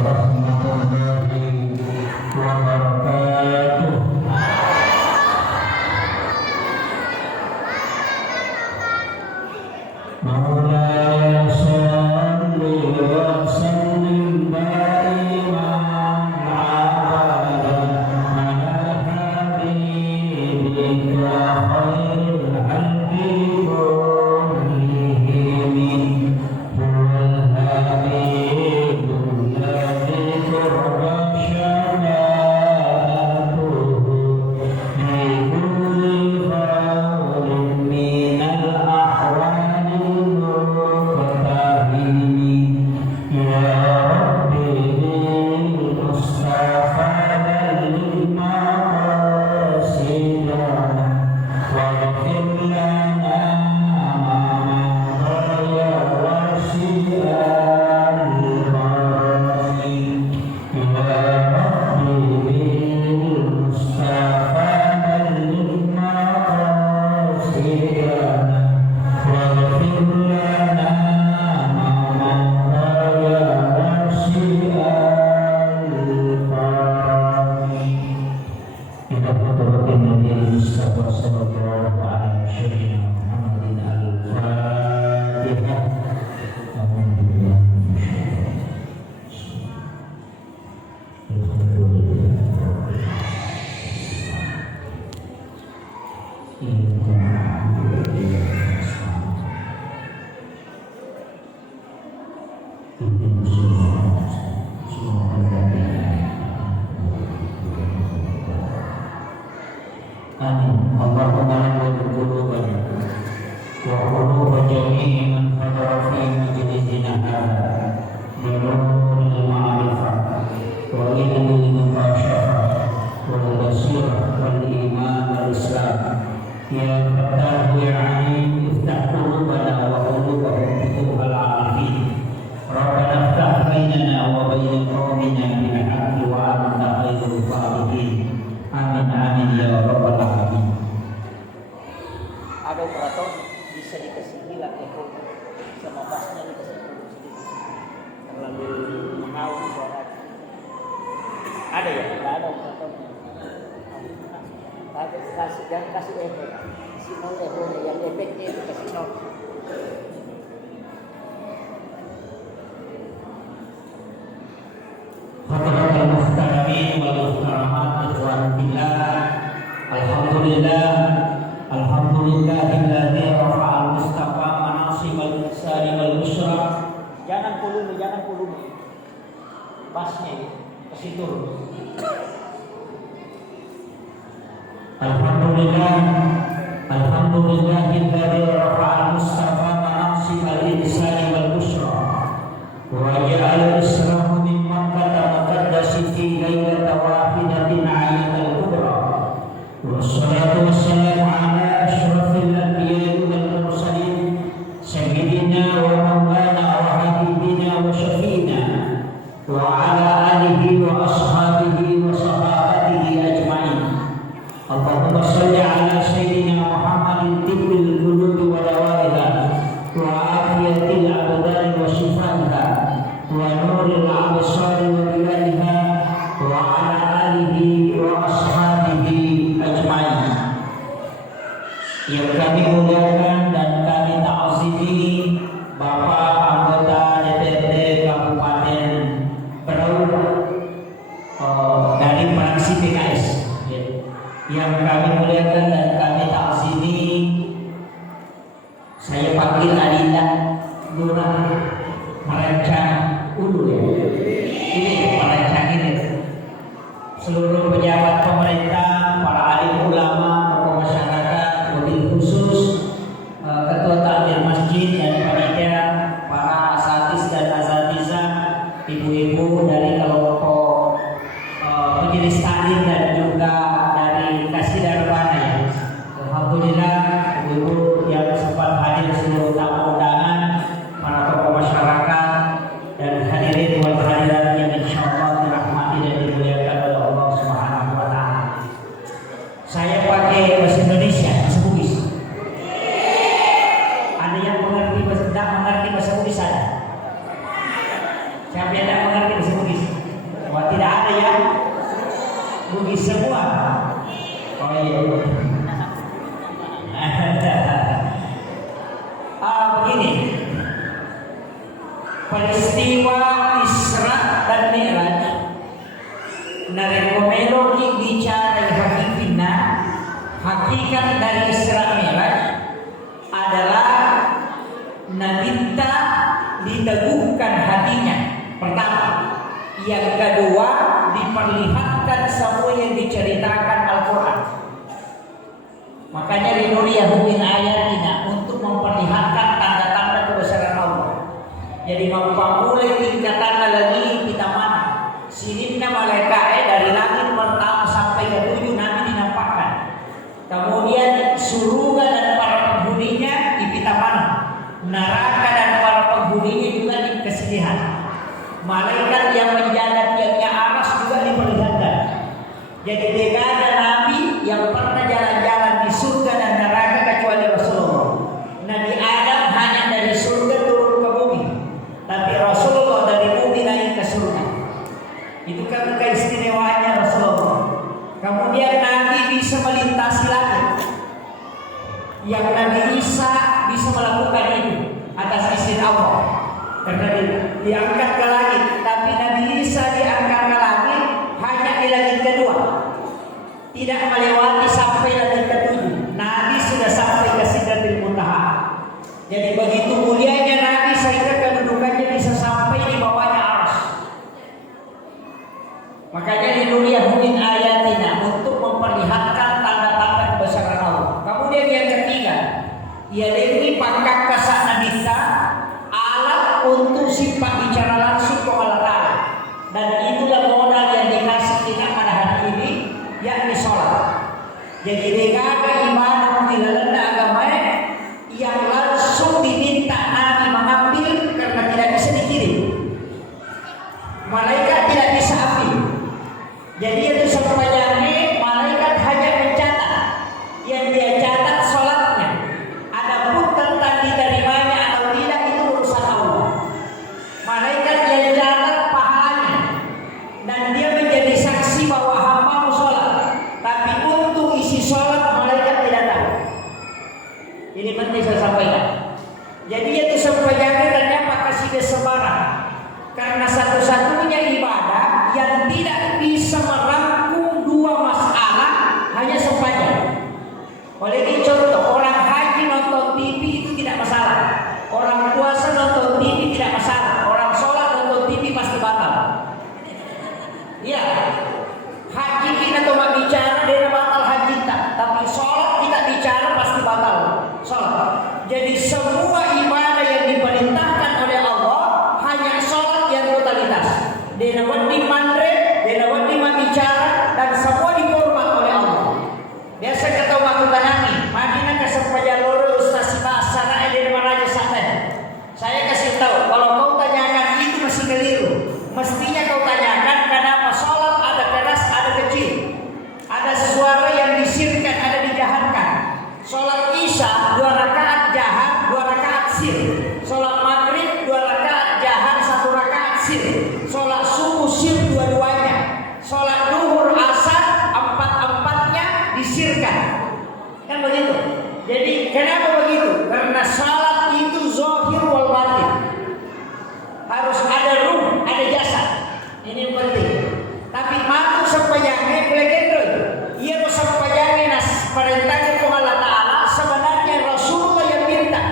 warahmatullahi wabarakatuh. Maulaya shalli wa sallim daiman abadan ala habibika khairil khalqi kullihim huwal habibul ladzi turba syafa'atuhu li kulli khairin minal ahwali Amin. Allahumma lana qulubana wa quluba jami'i man hadara fi majlisina hadha bi nuril ma'rifah wa ilmil mukashafah wal basirah wal iman wal islam ya Fattah ya Alim iftah qulubana wa qulubahum bituhal arifin Rabbana iftah bainana wa baina qawmina bil haqqi wa anta khairul fatihin. Amin amin ya rabbal alamin. Ada operator bisa dikasih hilang echo sama bassnya dikasih turun sedikit terlalu mengaum suara. Ada ya? Tidak ada operator. Jangan kasih efek. Kasih nol echo yang efeknya itu kasih nol. Hadirin muhtaramin wal muhtaramat ikhwan fillah. Alhamdulillahilladzi rafa'al mustafa manasibal insani wal busra. Jangan pulumi. Bassnya ya, kasih turun. Alhamdulillahilladzi rafa'al mustafa manasibal insani wal busra wa ja'ala israhu min makkah muqaddasi fi lailatin wahidatin 'ayatal kubra. Wassalatu wassalamu ala asyrafil anbiya'i wal mursalin sayyidina wa maulana wa habibina wa syafiina wa ala alihi wa ashabihi wa sahabatihi ajma'in. Allahumma shalli ala sayyidina Muhammadin tibbil qulubi wa dawaiha wa afiyatil abdani wa shifaiha wa nuril absari wa bilaliha wa ala alihi wa ashabihi ajma'in. Yang kami muliakan dan kami ta'azimi Bapak anggota DPRD Kabupaten Berau dari fraksi PKS. Yang kami muliakan dan kami ta'azimi, saya panggil Adinda Lurah Merancang Ulu ya. Ini merancang ini. Seluruh pejabat pemerintah, para alim ulama, tokoh masyarakat, wabil khusus ketua takmir masjid dan panitia, para asatiz dan asatizah, ibu-ibu dari kelompok majelis taklim dan juga dari Kasih Darbana ya. Alhamdulillah ibu yang sempat hadir seluruh tamu undangan, para tokoh masyarakat dan hadirin wal hadirat yang insyaallah dirahmati dan dimuliakan oleh Allah Subhanahu wa taala. Saya pakai bahasa Indonesia, bahasa Bugis. Ada yang mengerti bahasa Bugis ada? Siapa yang tidak mengerti bahasa Bugis? Ada ya? Bugis semua. Oh iya. Begini. Peristiwa Isra dan Mi'raj narekomelo ki bicara hakikina. Hakikat dari Isra Mi'raj adalah Nabita diteguhkan hatinya. Pertama, yang kedua diperlihatkan semua yang diceritakan Al-Quran. Makanya linuriyahu min ayatina, untuk memperlihatkan tanda-tanda kebesaran Allah. Jadi memulai tingkatan lagi kita mana sinimnya malaikat dari langit pertama sampai ke 7 Nabi dinampakkan. Kemudian surga dan para penghuninya di pita mana, neraka dan para penghuninya juga di kesedihan. Malaikat yang menjaga tiangnya aras juga diperlihatkan. Jadi tidak ada Nabi yang pernah jalan-jalan di surga dan neraka kecuali Rasulullah. Nabi Adam hanya dari surga turun ke bumi, tapi Rasulullah dari bumi naik ke surga. Itu kan keistimewaannya Rasulullah. Kemudian Nabi bisa melintasi langit. Yang Nabi Isa bisa melakukan itu atas izin Allah, karena diangkat ke langit. Tapi Nabi Isa diangkat ke langit hanya di langit kedua, tidak melewati sampai langit ketujuh. Nabi sudah sampai ke Sidratul Muntaha. Jadi begitu mulianya Nabi sehingga kedudukannya bisa sampai di bawahnya arsy. Makanya di dunia min ayatina, untuk memperlihatkan tanda-tanda kebesaran Allah. Kemudian yang ketiga, yaitu pangkat kasana kita, alat untuk sifat bicara langsung ke Allah Ta'ala. Dan itulah modal yang dikasih kita pada hari ini, yakni sholat. Jadi dengan ibadah dilalui agama yang langsung diminta Nabi mengambil karena tidak bisa dikirim. Malaikat tidak bisa ambil. Jadi itu sepanjangnya malaikat hanya mencatat. Yang dia catat sholatnya. Adapun tentang diterimanya atau tidak itu urusan Allah. Malaikat yang catat pahalanya, dan dia menjadi saksi bahwa hamba sholat. Tapi untuk isi sholat malaikat tidak tahu. Ini penting saya sampaikan. Jadi itu sepanjangnya ternyata kasih sembarang. Karena satu-satunya ibadah yang tidak bisa merangkum dua masalah hanya sepanjang. Oleh ini contoh, orang haji nonton TV itu tidak masalah. Orang puasa nonton TV tidak masalah. Orang sholat nonton TV pasti batal. Ya, haji kita cuma bicara dia batal haji tak, tapi sholat kita bicara pasti batal sholat. Jadi semua ibadah yang diperintahkan oleh Allah hanya sholat yang totalitas. Dia wadi mandre, dia wadi bicara, dan semua dihormat oleh Allah. Biasa kata waktu tanami, Madinah kesempajaloro Ustaz Basana di Raja Saleh. Saya kasih tahu, kalau kau tanyakan itu masih keliru. Mestinya kau tanyakan kenapa sholat ada keras, ada kecil, ada suara yang disirkan, ada dijahatkan. Sholat Isya 2 rakaat jahat, 2 rakaat sir. Sholat Maghrib 2 rakaat jahat, 1 rakaat sir. Sholat subuh sir dua-duanya. Sholat duhur asar 4-4-nya disirkan. Kan begitu. Jadi kenapa begitu? Karena sholat itu zahir wal batin. Harus ada ruh, ada jasad. Ini yang penting. Tapi matu sepanjangnya pelekendro. Ia sepanjangnya nas perintahnya ke Allah Ta'ala sebenarnya Rasulullah yang minta.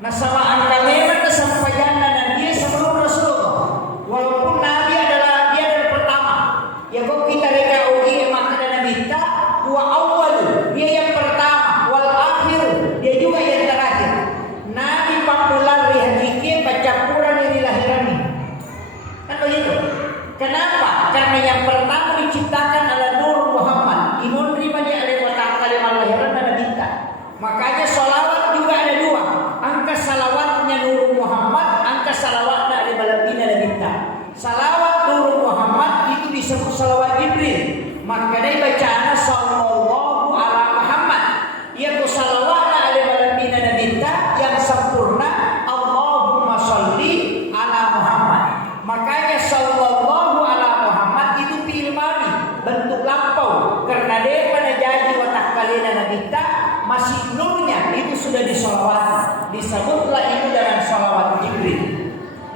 Nah sama angka memang sepanjangnya dan dia sebelum Rasulullah. Walaupun Nabi adalah dia dari pertama. Ya kok kita reka uji maka dan minta wa awal, dia yang pertama, wal akhir, dia juga yang terakhir. Nabi pakular hakiki pacampuran ini lahirani. Kan begitu. Kenapa? Karena yang pertama diciptakan adalah Nur Muhammad. Imun terima dia oleh kalimat lahiran dan minta. Makanya salawat juga ada 2. Angka salawatnya Nur Muhammad, angka salawatnya ada Baladina dan minta. Salawat Nur Muhammad itu disebut salawat Jibril. Maka dia bacaan sallallahu ala Muhammad. Yaitu salawatnya ada Baladina dan minta yang sempurna Allahumma sholli ala Muhammad. Makanya sallallahu ala Muhammad kita masih nurnya itu sudah disolawati. Disebutlah itu dengan solawat Jibril.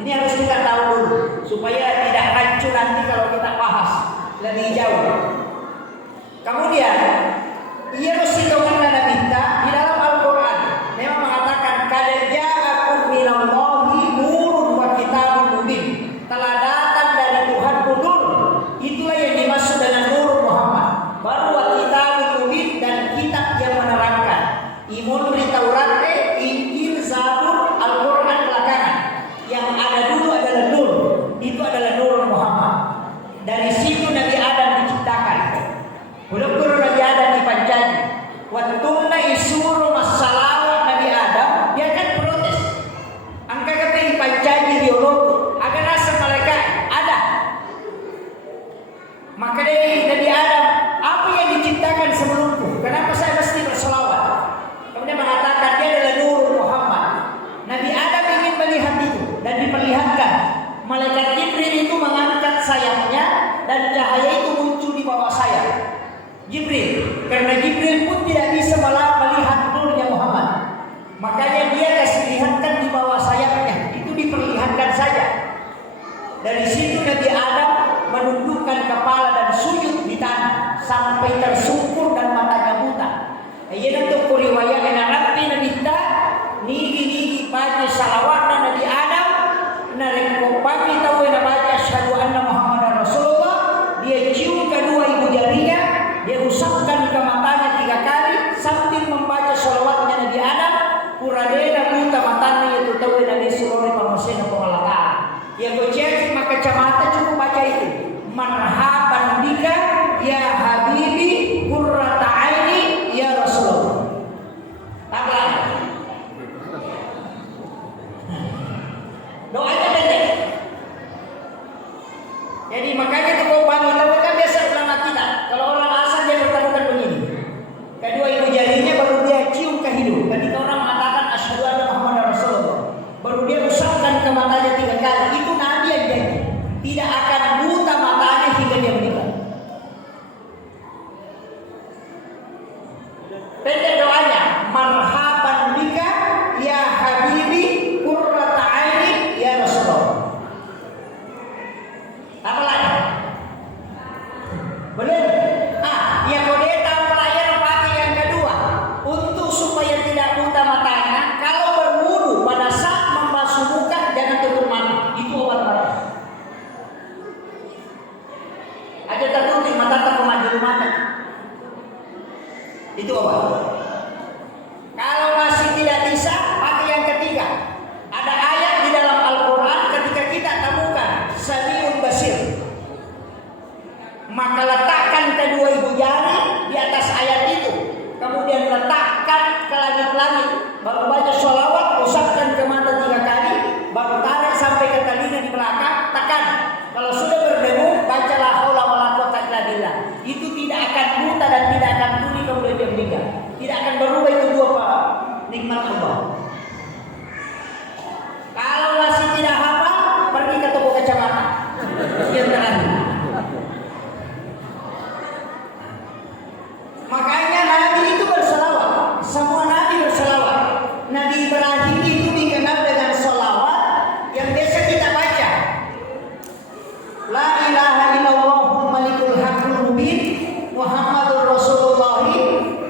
Ini harus kita tahu dulu supaya tidak rancu nanti kalau kita bahas lebih jauh. Kemudian ia rusikawan lana minta di dalam Al-Quran memang mengatakan qad ja'akum minallahi nurun wa kitabun mubin. Telah datang dari Tuhan nur. Itulah yang dimaksud dengan nur Muhammad. Baru wa kitabun mubin dan kitab yang menerangkan. Imun beri Taurat, Injil, Zabur, Al-Quran belakangan. Yang ada dulu adalah nur. Itu adalah nur Muhammad. Dari situ Nabi Adam diciptakan. Ulur Nabi Adam dipanjang. Waktu isuru masalah Nabi Adam, dia kan protes. Angka kata dipanjang di ulur, agar rasa malaikat ada. Maka dari Nabi Adam, apa yang diciptakan sebelumku? Kenapa saya mesti berselawat? Kemudian mengatakan dia adalah nur Muhammad. Nabi Adam ingin melihat itu dan diperlihatkan. Malaikat Jibril itu mengangkat sayapnya dan cahaya itu muncul di bawah sayap. Jibril, karena Jibril pun tidak bisa melihat nurnya Muhammad, makanya dia kasih lihatkan di bawah sayapnya, itu diperlihatkan saja. Dari situ Nabi Adam menundukkan kepala dan sujud di tanah sampai tersungkur dan matanya buta. Ia untuk riwayat nanti Nabi ta nigi baca salawat Nabi Adam, nareko pagi tahu yang baca asyhadu anna Muhammadar Rasulullah, dia cium kedua ibu jarinya. Dia usapkan ke matanya 3 kali sambil membaca sholawatnya Nabi Adam. Kuradena buta matanya yaitu tahu Nabi Sulaiman pangosena pengalatan. Yang kecil maka kacamata cukup baca itu. Marhaban bika ya habibi qurrata aini ya Rasulullah. Taklah. Doanya pendek. Jadi makanya itu kau bangun kan biasa ulama kita. Kalau orang dia berkatakan begini. Kedua ibu jarinya baru dia cium ke hidung. Ketika orang mengatakan asyhadu anna Muhammadar Rasulullah, baru dia usapkan ke matanya 3 kali. Itu Nabi yang janji tidak akan buta matanya hingga dia meninggal. Pendek doanya, marhaban bika ya habibi qurrata aini ya Rasulullah. Apa lagi? Belum. Yang kodeta pelayan pakai yang kedua untuk supaya tidak buta matanya. Kalau berwudu pada saat membasuh muka jangan tutup mata. Itu obat mata. Ada tertutup mata terpemaju mata. Itu obat. Kalau masih tidak bisa pakai yang ketiga. Ada ayat di dalam Al-Quran ketika kita temukan Samiun Basir. Maka letakkan kedua ibu jari di atas ayat itu. Kemudian letakkan ke langit-langit. Baru baca sholawat, usapkan ke mata 3 kali. Baru tarik sampai ke telinga di belakang, tekan. Kalau sudah berdengung, baca la haula wala quwwata illa billah. Itu tidak akan buta dan tidak akan tuli kemudian dia meninggal. Tidak akan berubah itu dua nikmat Allah. Kalau masih tidak hafal, pergi ke toko kacamata. Yang terakhir. Makanya Nabi itu berselawat. Semua Nabi berselawat. Nabi Ibrahim itu dikenal dengan selawat yang biasa kita baca. La ilaha illallahul malikul haqqul mubin Muhammadur Rasulullah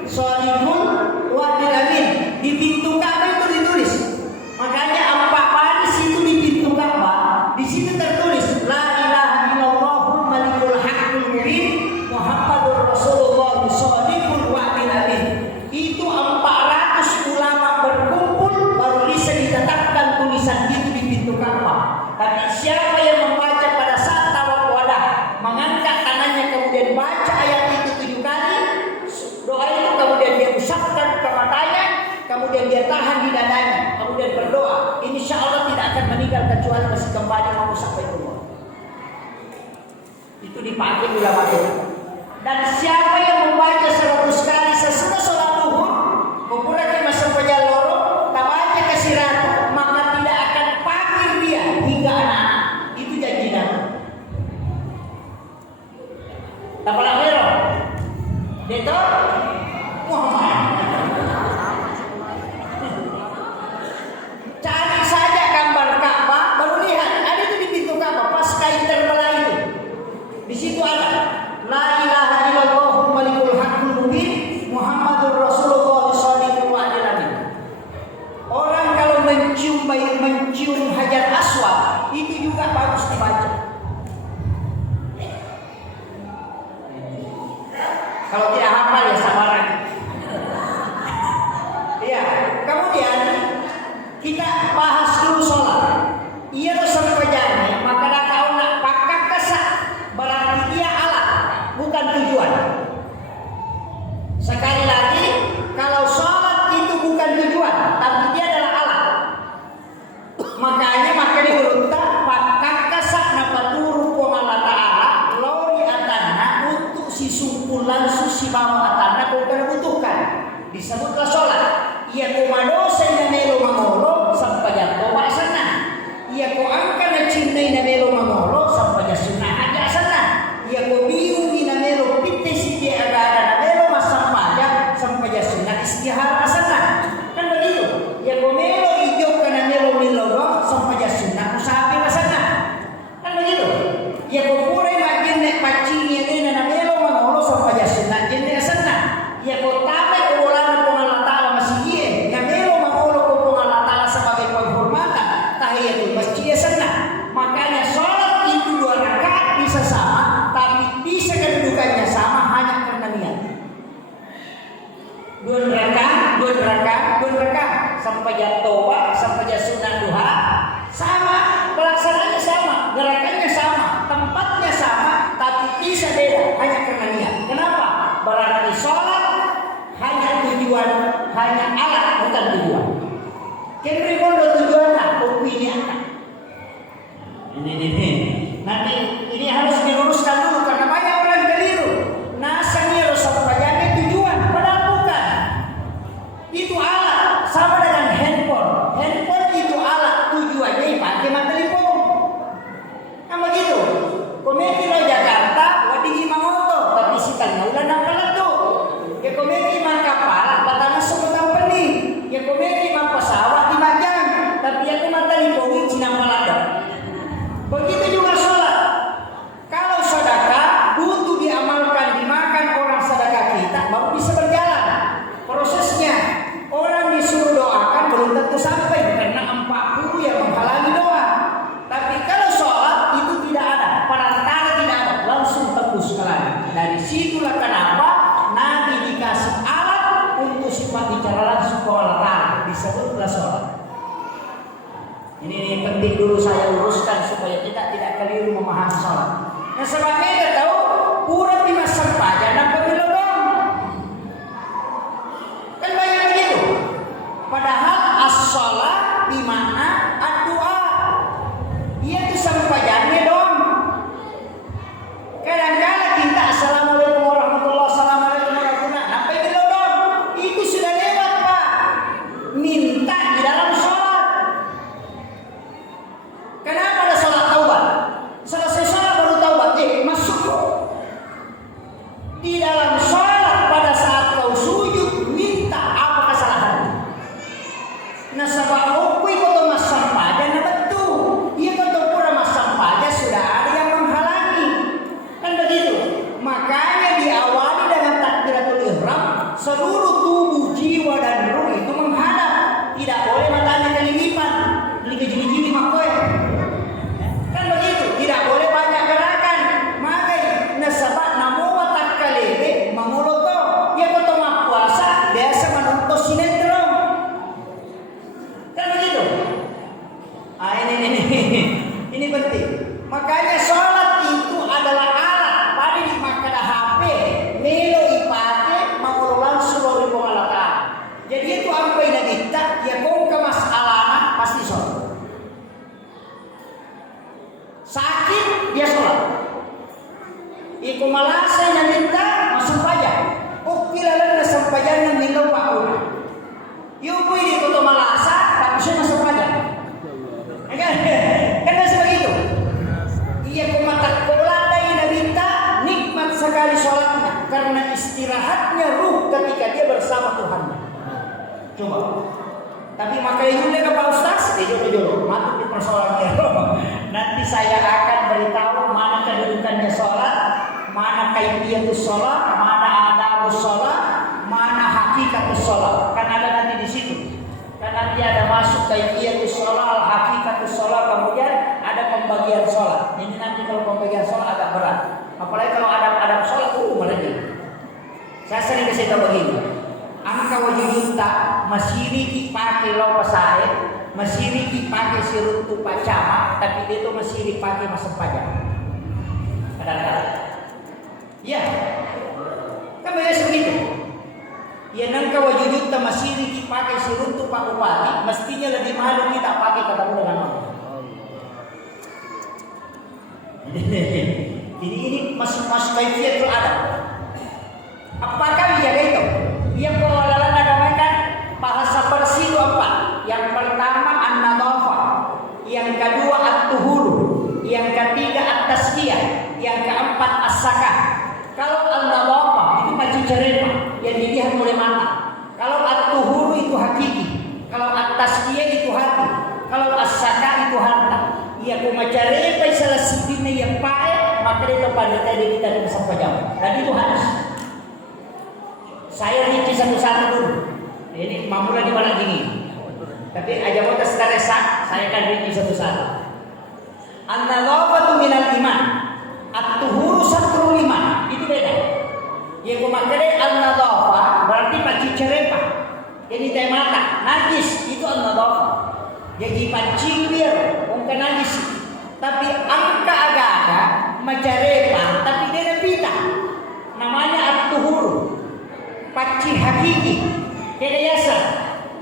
shalihul wa'dil amin. Di pintu Ka'bah itu ditulis. Makanya 4 baris itu di pintu Ka'bah. Di situ tertulis La ilaha illallahul malikul haqqul mubin Muhammadur Rasulullah shalihul wa'dil amin. Itu 400 ulama berkumpul baru bisa ditetapkan tulisan itu di pintu Ka'bah. Karena siapa yang membaca pada saat tawaf wadah, mengangkat tangannya kemudian baca ayat itu 7 kali, doa itu kemudian dia usapkan ke matanya, kemudian dia tahan di dadanya, kemudian berdoa, insya Allah tidak akan meninggal kecuali masih kembali mau sampai rumah. Itu dipakai ulama itu. Dan siapa yang membaca 100 kali sesudah sholat duhur, kumpulkan masa penjara loro, tabaca ke sirat, maka tidak akan pakir dia hingga anak-anak. Itu janji Nabi. Tapalah merah. Itu Muhammad. maka na cinay na melo mangolo sampai sunnah aja sana. Ya ko biungi na melo pitte siti agada na melo masampaja sampai sunnah istihara sana. Kan begitu. Ya ko melo ijo kana melo milogo sampai sunnah usapi sana. Kan begitu. Ya ko pure magin nek pacini ene na melo mangolo sampai sunnah jende sana. Ya ko tame ko wala na Allah Taala masih na melo mangolo ko Allah Taala sebagai penghormatan tahiyatul masjid sana. Makanya sholat itu 2 rakaat bisa sama, tapi bisa kedudukannya sama hanya karena niat. 2 rakaat sampai toba, sampai sunnah duha sama, pelaksanaannya sama, gerakannya sama, tempatnya sama, tapi bisa beda hanya karena niat. Kenapa? Berarti sholat hanya tujuan, hanya alat bukan tujuan. Kira kondo tujuannya, opininya. Ini. Nanti ini harus diluruskan dulu karena banyak orang keliru. Nasanya sampai tujuan, padahal bukan. Itu alat, sama dengan handphone. Handphone itu alat, tujuannya pakai mata telepon. Kan begitu. Komedi lo Jakarta, wadigi mangoto, tapi sitannya udah nangkalat tuh. Ya komedi man kapal, batangnya sebutang pening. Ya komedi man pesawat di Majang, tapi aku mata telepon Cina Malada. Begitu juga sholat. Kalau sedekah butuh diamalkan, dimakan orang sedekah kita baru bisa berjalan prosesnya. Orang disuruh doakan belum tentu sampai karena 40 yang menghalangi doa. Tapi kalau sholat itu tidak ada, perantara tidak ada, langsung tembus ke langit. Dari situlah kenapa Nabi dikasih alat untuk sifat bicara langsung ke Allah Taala, disebutlah sholat. Ini penting dulu saya uruskan supaya kita tidak keliru memahami sholat. Nah sebabnya kita tahu kurang di masa pajak dan pemilodong. Kan banyak begitu. Padahal as-sholat dimana ad-doa. Dia itu sampaiannya dong. Kadang-kadang kita assalamualaikum warahmatullahi wabarakatuh. Sampai milodong. Itu sudah lewat Pak. Minta di dalam sholat. Kenapa ada sholat taubat? Selesai sholat baru taubat, masuk. Di dalam sholat pada saat kau sujud minta apa kesalahan? Nah sebab aku ikut mas sampaja, nah betul. Ia betul pura mas sampaja sudah ada yang menghalangi, kan begitu. Makanya diawali dengan takbiratul ihram, seluruh tubuh, jiwa dan ruh itu menghadap. Tidak boleh matanya kelilipan, jili-jili makoy. Kan begitu, tidak boleh banyak gerakan. Makanya nasabah namo watak kalebe manguloto. Ya betul puasa biasa menonton sinetron. Kan begitu. Ini penting. Makanya sholat itu adalah alat. Tadi dimakan HP, melo ipate mengulang seluruh pengalatan. Jadi itu apa yang kita? Ya kau ke masalah pasti sholat. Sakit dia sholat. Iku malasa yang minta masuk pajak. Ukilalan na sampayan ng milaw pa una. Yung po ini ko malasa tapi siya masuk pajak. Kan seperti itu. Ia kumatak-kulata yang minta nikmat sekali sholatnya karena istirahatnya ruh ketika dia bersama Tuhannya. Coba. Tapi makanya juga ke Pak Ustaz, dulu mati di persoalannya. Nanti saya akan beritahu mana kedudukannya sholat, mana kaifiyatus sholat, mana adabus sholat, mana hakikatus sholat. Kan ada nanti di situ. Kan nanti ada masuk kaifiyatus sholat, hakikatus sholat, kemudian ada pembagian sholat. Ini nanti kalau pembagian sholat agak berat. Apalagi kalau adab sholat, lagi. Saya sering kasih tahu begini. Angka wajibita masih pakai lawa saya, masih pakai sirut pacama, tapi dia itu masih pakai masuk pajak. Kadang-kadang, ya, kan biasa begitu. Ya nangka wajibita masih pakai sirut pak bupati, mestinya lebih mahal kita pakai ketemu dengan orang. Ini masuk kaifiat itu ada. Apakah menjaga itu? Yang pengelolaan agama kan bahasa bersih itu apa? Yang pertama an-nadhafah, yang kedua at-tuhur. as-sakah. Kalau an-nadhafah itu paci cerema yang dilihat oleh mata. Kalau at-tuhuru itu hakiki. Kalau at-tazkiyah itu hati. Kalau as-sakah itu harta. Ia kumacarepa salah sipina yang pae maka dia pada tadi kita dengan sampai jauh. Dan itu harus. Saya rinci satu-satu dulu. Ini mamula di mana gini. Tapi aja mau teresa, saya akan rinci satu-satu. An-nadhafatu minal iman. At-tuhuru satrul iman. Itu beda. Yang kumakare an-nadhafah berarti paci cerepa. Ini teh mata, najis itu an-nadhafah. Jadi paci biar bukan najis. Tapi angka agak macarepa tapi dia pita. Namanya at-tuhuru. Paci hakiki. Kaya yasa.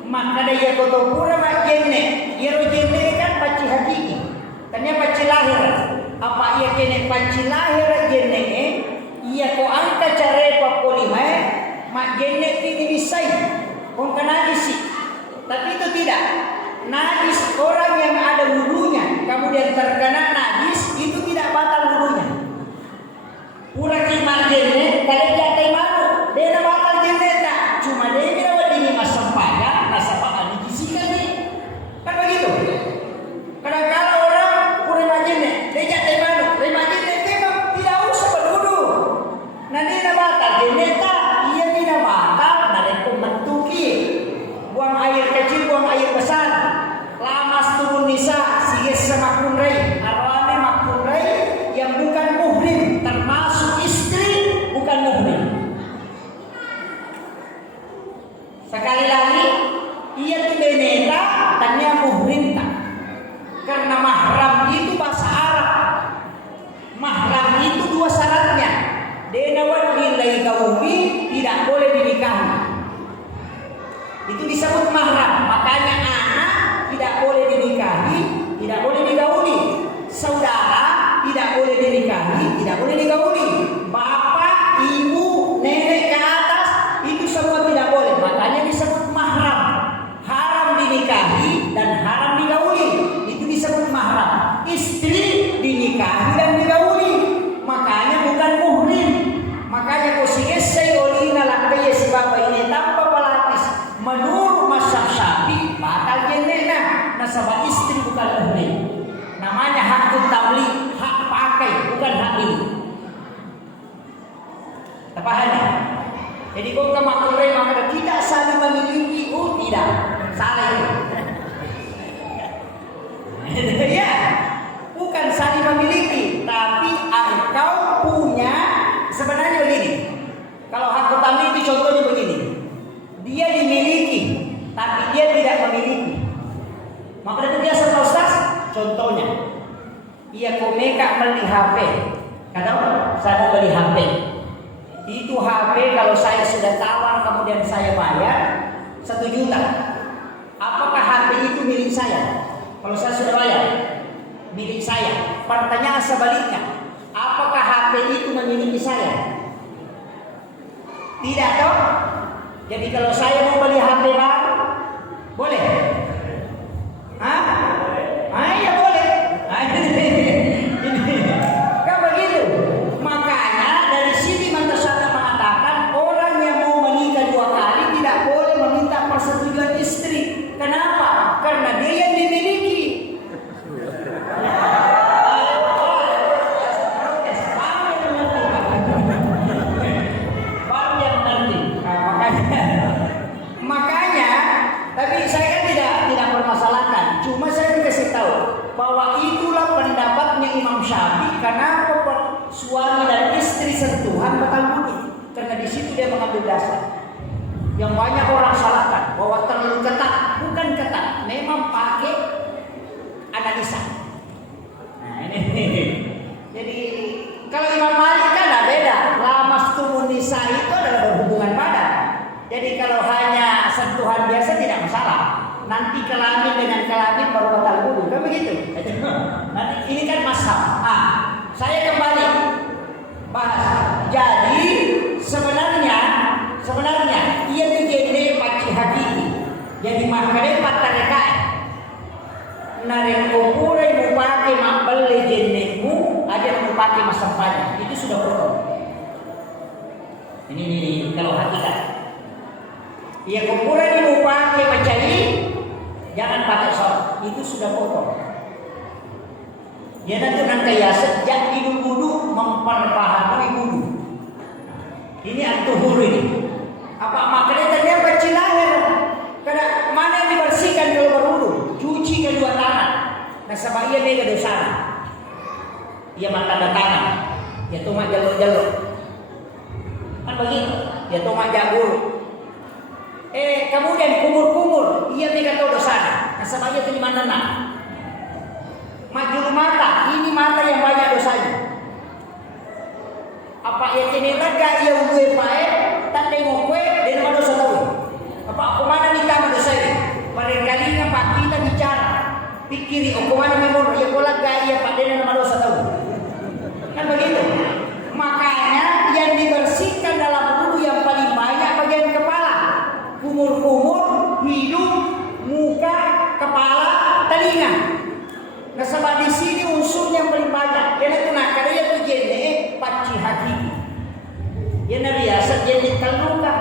Maka dia kotor pura mak jenne. Yero jenne kan paci hakiki. Tanya paci lahir. Apa ia kene paci lahir jenne? Ia ko angka carepa polima. Mak jenne ini bisa. Bukan najis. Tapi itu tidak. Najis orang yang ada wudunya kemudian terkena najis itu tidak batal wudunya. Pura kimat jenne kalau jatuh malu dia batal jenne tak. Cuma dia tidak ini masa pada masa apa dijisikan ni kan begitu. Karena kalau orang pura jenne dia jatuh malu lima jenne memang tidak usah berwudu. Nanti dia batal jenne tak ia tidak batal nanti pembentuki buang air kecil buang air besar. Lamas turun nisa siges sama kunrai arwani makunrai yang bukan muhrim termasuk istri bukan muhrim. Sekali lagi ia tu beneta tanya muhrim tak karena mahram itu bahasa Arab. Mahram itu dua syaratnya. Denawat nilai gaumi tidak boleh dinikahi. Itu disebut mahram. Makanya anak tidak boleh dinikahi, tidak boleh digauli. Saudara tidak boleh dinikahi, tidak boleh digauli. Bapak, ibu, nenek ke atas itu semua tidak boleh. Makanya disebut mahram. Haram dinikahi dan haram digauli. Itu disebut mahram. Istri dinikahi dan digauli. Makanya bukan muhrim. Makanya kosiges saya olina lakaya si bapak ini tanpa pelapis. Menurut mazhab Syafi'i batal jenena nasabah istri bukan muhrim. Namanya hak tamlik, hak pakai bukan hak ini. Terpahami? Jadi kau kemakurai maka tidak saling memiliki, oh tidak salah itu. Ya, bukan saling memiliki, tapi engkau punya sebenarnya begini. Kalau hak tamlik itu contohnya begini. Dia dimiliki, tapi dia tidak memiliki. Maka itu biasa Ustaz. Contohnya, ia komeka beli HP. Kata saya beli HP. Itu HP kalau saya sudah tawar kemudian saya bayar 1 juta. Apakah HP itu milik saya? Kalau saya sudah bayar, milik saya. Pertanyaan sebaliknya, apakah HP itu memiliki saya? Tidak toh? Jadi kalau saya mau beli HP baru, boleh? Hah? Ya boleh. Kan begitu. Makanya dari sini Mantasana mengatakan orang yang mau menikah 2 kali tidak boleh meminta persetujuan istri. Kenapa? Karena dia yang dimiliki. Makanya, tapi saya kan tidak permasalahkan. Cuma saya dikasih tahu bahwa itulah pendapatnya Imam Syafi'i. Kenapa suami dan istri sentuhan batal wudu? Karena di situ dia mengambil dasar. Yang banyak orang salahkan bahwa terlalu ketat, bukan ketat, memang pakai analisa. Nah ini. Jadi kalau Imam Malik kan beda. Lamas tumun nisa itu adalah berhubungan badan. Jadi kalau hanya sentuhan biasa tidak masalah. Nanti kelamin dengan kelamin baru batal wudu, kan begitu? Nanti ini kan mazhab. Saya kembali bahas. Jadi sebenarnya ia itu jadi paci hakiki. Jadi makanya patareka. Narek kumpulai mau pakai mambel jenekmu aja mau pakai masa panjang. Itu sudah potong. Ini kalau hakikat. Ya kuburan ibu pakai mencari, jangan pakai sholat. Itu sudah potong. Dia nanti ya sejak hidup wudu memperbaharui wudu. Ini antuhur ini. Apa makanya tadi kecil lahir? Karena mana yang dibersihkan kalau berwudu? Cuci kedua tangan. Nah sebab ia mega dosa. Ia tanda tangan. Ia tumak jalur-jalur. Kan begitu. Ia tumak jagur. Kemudian kumur-kumur. Ia mega tahu dosa. Nah sebab ia terima nana. Maju mata. Ini mata yang banyak dosanya. Apa ia kini lega ia udah pae. Tak tengok kue. Dia nama dosa tahu. Apa aku mana minta dosa ini? Barangkali apa kita bicara. Pikiri, oh kemana memang ya kolak gaya Pak Dena nama dosa tahu. Kan begitu. Makanya yang dibersihkan dalam wudu yang paling banyak bagian kepala, kumur-kumur, hidung, muka, kepala, telinga. Nah sebab di sini unsur yang paling banyak. Yang itu nak karya tu jene paci hakiki. Yang biasa jene terluka.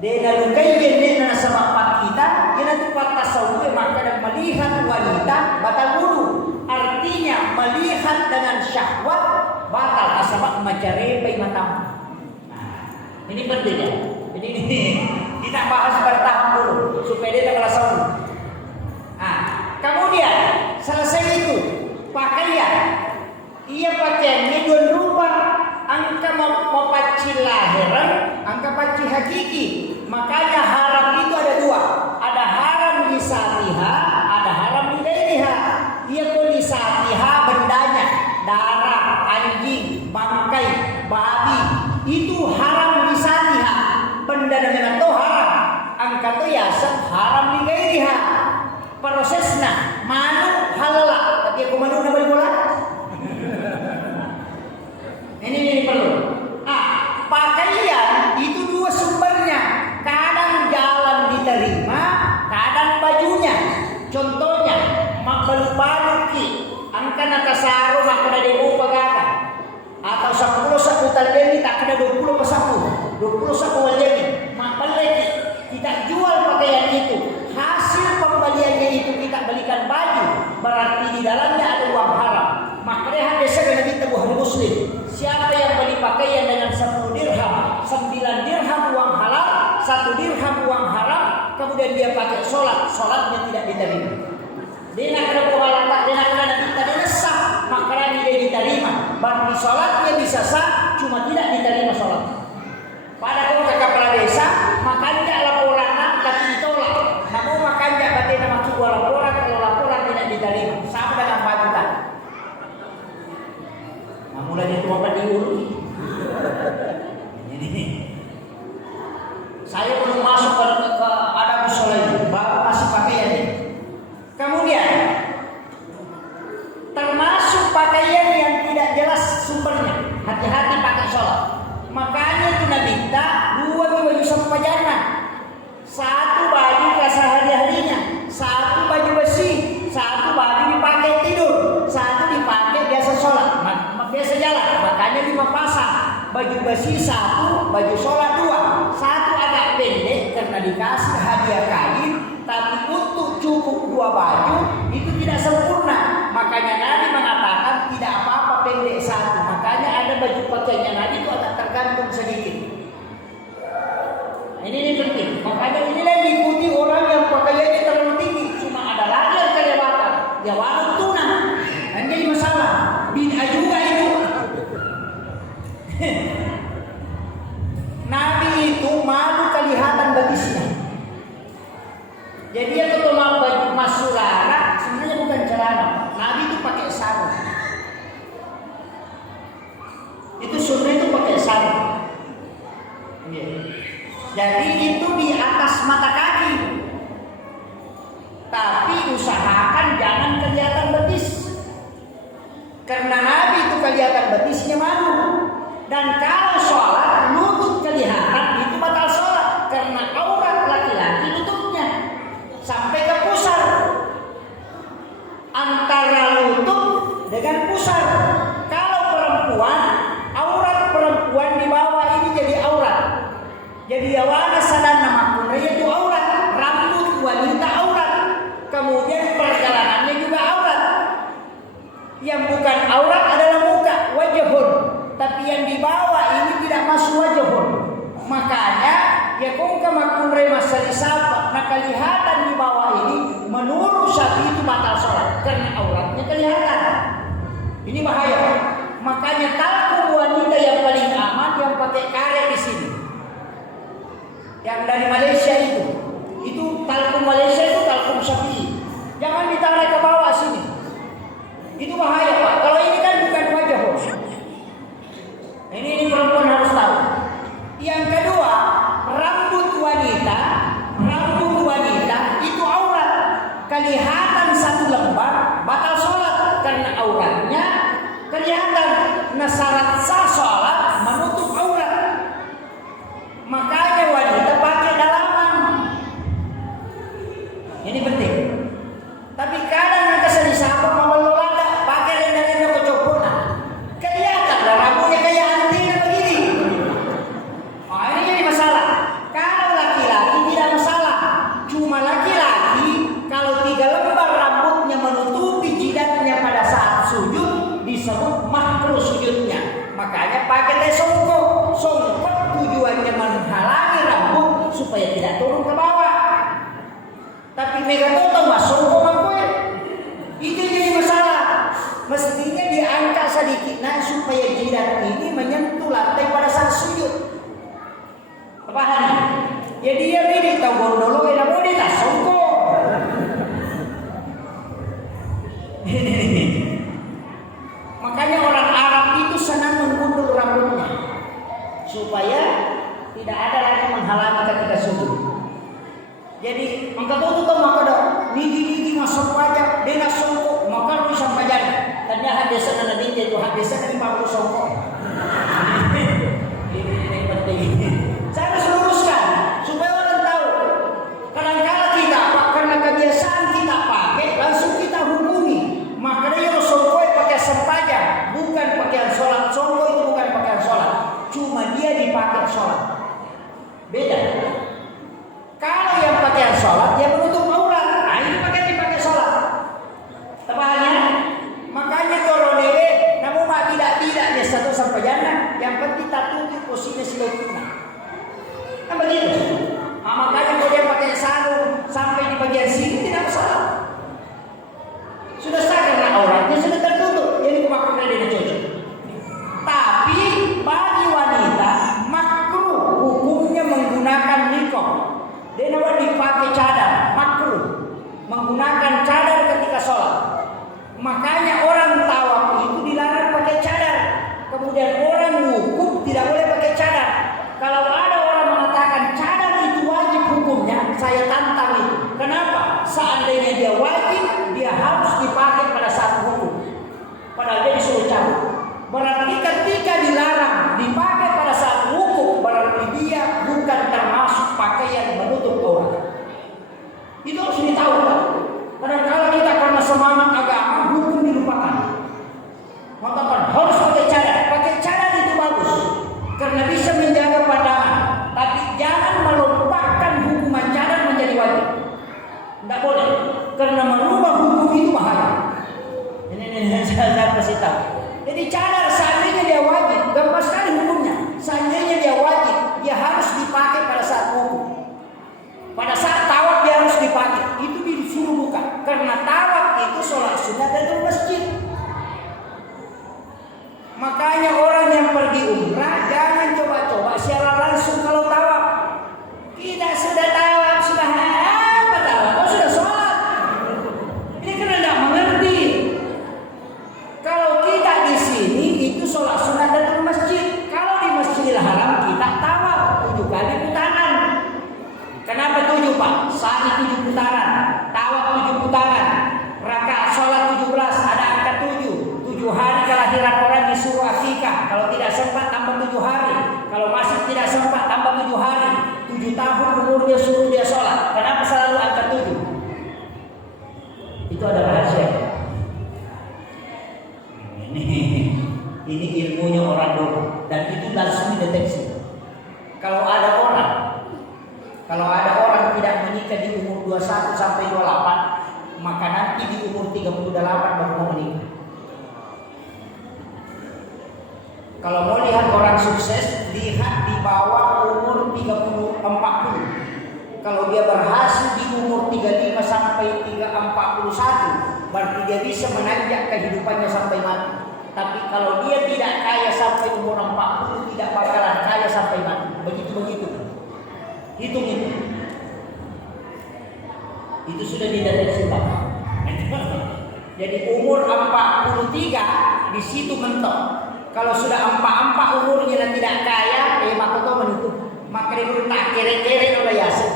Dena lukai jene na sebab pak kita, yang itu patah saudara maka dan melihat wanita batal wudu. Artinya melihat dengan syahwat batal asal mencari bayi matamu. Nah, ini penting ya. Jadi ini kita bahas bertahap dulu supaya dia tak merasa dulu. Nah, kemudian selesai itu pakaian. Ia pakaiannya dua rupa. Angka mau paci lahiran, angka paci hakiki. Makanya haram itu ada dua. Ada haram di satiha, ada haram di gairiha. Ia di satiha bendanya, darah, anjing, bangkai, babi. Itu haram di satiha. Benda dengan itu haram. Angka itu yasam haram di gairiha. Prosesnya manu halal. Tapi aku manu nak balik bola. Ini perlu. Pakaian itu dua sumbernya. Kadang jalan diterima, kadang bajunya. Contohnya, mabalu-baluki, angka nakasaru makna demo pagata. Atau 10 sakutan lagi tak kena 20 pesaku. 20 sakutan lagi. Mabaleki, kita jual pakaian itu. Hasil pembeliannya itu kita belikan baju. Berarti di dalamnya ada uang haram. Makanya hadis dengan kita Bukhari Muslim. Siapa yang beli pakaian dengan 10 dirham, 9 dirham uang halal, 1 dirham uang haram, kemudian dia pakai sholatnya tidak diterima. Dia nak kena buhalata, dia nak kena kita dia sah, makanya dia diterima. Berarti sholatnya bisa sah, cuma tidak diterima sholat. Pada kalau ke kepala desa, makanya laporan tapi ditolak. Namun makanya berarti nama sebuah laporan, kalau laporan tidak diterima, sama dengan bajutan. Mulanya cuma pada diurus. Ini saya belum masuk ke adab sholat, baru masih pakaian ini. Kemudian termasuk pakaian yang tidak jelas sumbernya. Hati-hati pakai sholat. Makanya itu Nabi minta 2 baju sampajana. 1 baju kesehari-harinya, 1 baju besi, 1 baju dipakai tidur, 1 dipakai biasa sholat. Biasa jalan, makanya 5 pasang. Baju besi 1, baju sholat 2. 1 agak pendek karena dikasih hadiah kain, tapi untuk cukup 2 baju itu tidak sempurna. Makanya Nabi mengatakan tidak apa-apa pendek 1. Makanya ada baju pakaiannya Nabi itu agak tergantung sedikit. Ini penting. Makanya inilah yang diikuti orang yang pakaiannya terlalu tinggi. Cuma ada lagi yang kelewatan. Ya warung tuna. Dan jadi masalah. Bid'ah juga itu. Nabi itu malu kelihatan betisnya. Jadi dia kalau mau baju masurana sebenarnya bukan celana. Nabi itu pakai sarung. Itu sunnah itu pakai sarung. Jadi itu di atas mata kaki. Tapi usahakan jangan kelihatan betis. Karena Nabi itu kelihatan betisnya malu. Dan kalau sholat lutut kelihatan itu batal sholat. Karena aurat laki-laki lututnya sampai ke pusar. Antara lutut dengan pusar. Kalau perempuan Jadi awana sadana makuna itu aurat, rambut wanita aurat. Kemudian perjalanannya juga aurat. Yang bukan aurat adalah muka, wajhun. Tapi yang di bawah ini tidak masuk wajhun. Makanya ya kung kamakure masalisapa, nah kelihatan di bawah ini menurut Syafi'i itu batal sholat karena auratnya kelihatan. Ini bahaya. Makanya talkum wanita yang paling aman yang pakai karet di sini. Yang dari Malaysia itu talkum Malaysia itu talkum Syafi'i. Jangan ditarik ke bawah sini. Itu bahaya Pak. Kalau ini kan bukan wajah. Ini perempuan harus tahu. Yang kedua, rambut wanita itu aurat. Kelihatan satu lembar batal sholat karena auratnya kelihatan. Nah syarat sah sholat menutup aurat. Makanya wanita pakai dalaman. Ini penting. Tapi kadang mereka sedih sahabat memelolada pakai renda-renda kecopona. Kelihatan lah rambutnya kayak anting begini. Oh ini jadi masalah. Kalau laki-laki tidak masalah. Cuma laki-laki kalau 3 lembar rambutnya menutupi jidatnya pada saat sujud disebut makruh sujudnya. Makanya pakai teh songkok. Songkok tujuannya menghalangi rambut supaya tidak turun ke bawah. Tapi megatoto masuk kok itu jadi masalah. Mestinya diangkat sedikit supaya jidat ini menyentuh lantai pada saat sujud. Paham? Ya dia ini tahu gondolo tidak mau dia songkok. Makanya orang Arab itu senang menggundul rambutnya supaya tidak ada lagi menghalangi ketika sujud. Jadi angkat itu tahu maka dah nigi masuk wajah dia nak songkok maka harus sampai jadi. Ternyata desa dan nanti itu desa dari 50 songkok. Ini penting. Saya harus luruskan supaya orang tahu. Kadang-kadang kita karena kebiasaan kita pakai langsung kita hukumi. Makanya yang songkok pakai sempaja bukan pakaian sholat. Songkok itu bukan pakaian sholat. Cuma dia dipakai sholat. Beda. Kalau yang pakaian sholat dia menutup aurat, ini dipakai sholat. Tepahannya, makanya kalau dewe, namun tidak dia satu sampai jana, yang penting tak tutup posisinya silapuna. Kan begitu. Makanya kalau dia pakai sarung sampai di bagian sini tidak masalah. Sudah sah karena auratnya sudah tertutup, jadi makruh dia cocok. Tapi bagi wanita makruh hukumnya menggunakan niqab. Dia namanya dipakai cadar, makruh menggunakan cadar ketika sholat. Makanya orang tawaf itu dilarang pakai cadar. Kemudian orang wukuf tidak boleh pakai cadar. Kalau ada orang mengatakan cadar itu wajib hukumnya, saya tantang itu. Kenapa? Seandainya dia wajib, dia harus dipakai pada saat wukuf. Padahal dia disuruh cabut. Berarti ketika dilarang dipakai pada saat wukuf, berarti dia bukan termasuk pakaian menutup aurat. Itu harus ditahu. Kadang-kadang kita karena semangat agama hukum dilupakan. Mengatakan harus pakai cadar. Pakai cadar itu bagus karena bisa menjaga pandangan. Tapi jangan melupakan hukuman cadar menjadi wajib. Tidak boleh karena merubah hukum itu bahaya. Ini saya kasih tahu. Jadi cadar seandainya dia wajib, gampang sekali hukumnya. Seandainya dia wajib, dia harus dipakai pada saat wukuf. Pada saat tawaf dia harus dipakai. Itu disuruh buka. Karena tawaf itu sholat sunat dari masjid. Makanya orang yang pergi umrah jangan coba-coba secara langsung kalau tawaf. Kita sudah tawaf, sudah apa tawaf? Oh sudah sholat. Ini karena tidak mengerti. Kalau kita di sini itu sholat sunat dari masjid. Kalau di Masjidil Haram kita tawaf 7 kali putaran. Kenapa 7 Pak? Sa'i 7 putaran, tawaf 7 putaran, rakaat sholat 17, ada angka 7. 7 hari kelahiran orang disuruh akikah. Kalau tidak sempat tambah 7 hari. Kalau masih tidak sempat tambah 7 hari. 7 tahun umurnya suruh dia sholat. Kenapa selalu angka 7? Itu ada rahasia. Ini ilmunya orang dulu dan itu langsung dideteksi. Kalau ada orang menikah di umur 21 sampai 28, maka nanti di umur 38 baru mau menikah. Kalau mau lihat orang sukses, lihat di bawah umur 30-40. Kalau dia berhasil di umur 35 sampai 41, berarti dia bisa menanjak kehidupannya sampai mati. Tapi kalau dia tidak kaya sampai umur 40, tidak bakalan kaya sampai mati. Begitu-begitu. Hitung itu. Itu sudah dideteksi Pak. Jadi umur 43 di situ mentok. Kalau sudah empat umurnya dan tidak kaya, maka kau menutup. Maka dia dulu tak kere-kere oleh Yasin.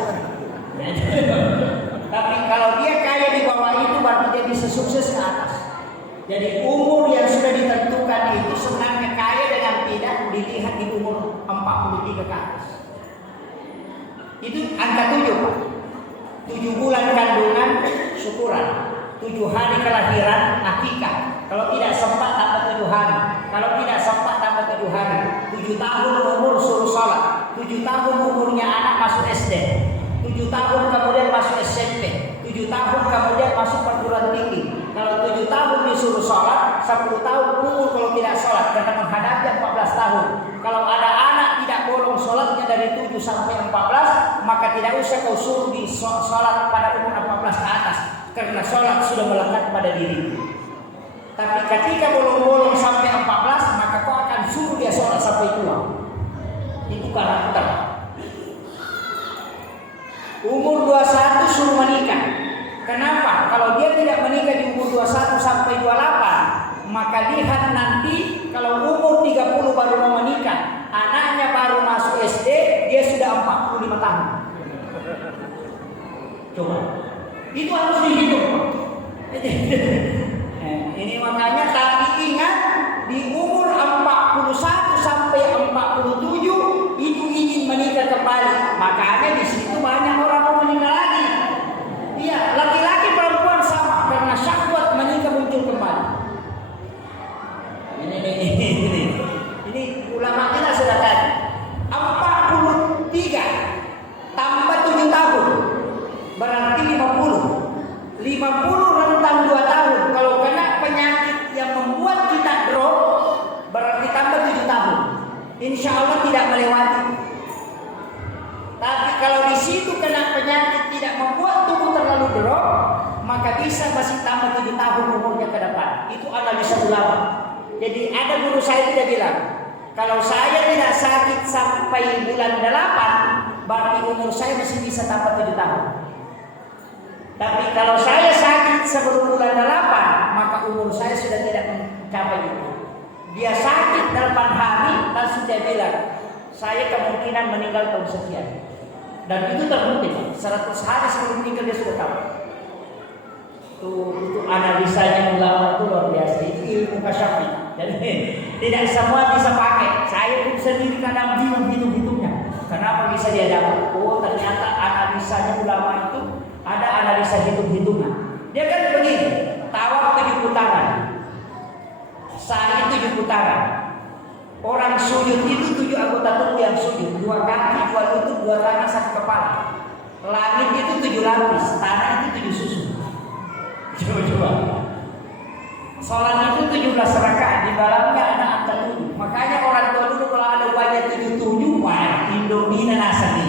Tapi kalau dia kaya di bawah itu, berarti dia bisa sukses ke atas. Jadi umur yang sudah ditentukan itu sebenarnya kaya dengan tidak dilihat di umur 43 ke atas. Itu angka 7 Pak. 7 bulan kandungan syukuran, 7 hari kelahiran akikah. Kalau tidak sempat tambah 7 hari. Kalau tidak sempat tambah 7 hari. 7 tahun umur suruh sholat. 7 tahun umurnya anak masuk SD. 7 tahun kemudian masuk SMP. 7 tahun kemudian masuk perguruan tinggi. Kalau 7 tahun disuruh sholat, 10 tahun umur kalau tidak sholat karena menghadapi 14 tahun. Kalau ada anak tidak bolong sholatnya dari 7 sampai 14, maka tidak usah kau suruh di sholat pada umur 14 ke atas, karena sholat sudah melekat pada diri. Tapi ketika bolong-bolong sampai 14, maka kau akan suruh dia sholat sampai tua. Itu karakter. Umur 21 suruh menikah. Kenapa? Kalau dia tidak menikah di umur 21 sampai 28, maka lihat nanti kalau umur 30 baru mau menikah, anaknya baru masuk SD, dia sudah 45 tahun. Coba. Itu harus dihitung. Ini makanya tapi ingat di umur 41 sampai 47 itu ingin menikah kembali. Makanya di situ banyak orang mau menikah lagi. Iya, laki-laki perempuan sama karena syahwat menikah muncul kembali. Ini ulama kita sudah tadi. 43 tambah 7 tahun berarti 50. 50 rentang 2 tahun. Kalau kena penyakit yang membuat kita drop berarti tambah 7 tahun. Insya Allah tidak melewati. Tapi kalau di situ kena penyakit tidak membuat tubuh terlalu drop, maka bisa masih tambah 7 tahun umurnya ke depan. Itu analisa ulama. Jadi ada guru saya tidak bilang, kalau saya tidak sakit sampai bulan 8, berarti umur saya masih bisa tambah 7 tahun. Tapi kalau saya sakit sebelum bulan 8, maka umur saya sudah tidak mencapai itu. Dia sakit 8 hari, langsung dia bilang, saya kemungkinan meninggal tahun sekian. Dan itu terbukti, 100 hari sebelum meninggal dia sudah tahu. Itu analisanya ulama itu luar biasa. Itu ilmu kasyafi. Jadi tidak semua bisa pakai. Saya pun sendiri kadang bingung hitung-hitungnya. Kenapa bisa dia dapat? Oh, ternyata analisanya ulama itu ada analisa hitung-hitungan. Dia kan begini, tawaf 7 putaran, sa'i 7 putaran. Orang sujud itu 7 anggota tubuh yang sujud, 2 kaki, 2 lutut, 2 tangan, 1 kepala. Langit itu 7 lapis, tanah itu 7 susun. Coba. Sholat itu 17 rakaat, di dalamnya ada angka 7. Makanya orang tua dulu kalau ada wajah 77, wah Indomina nasani.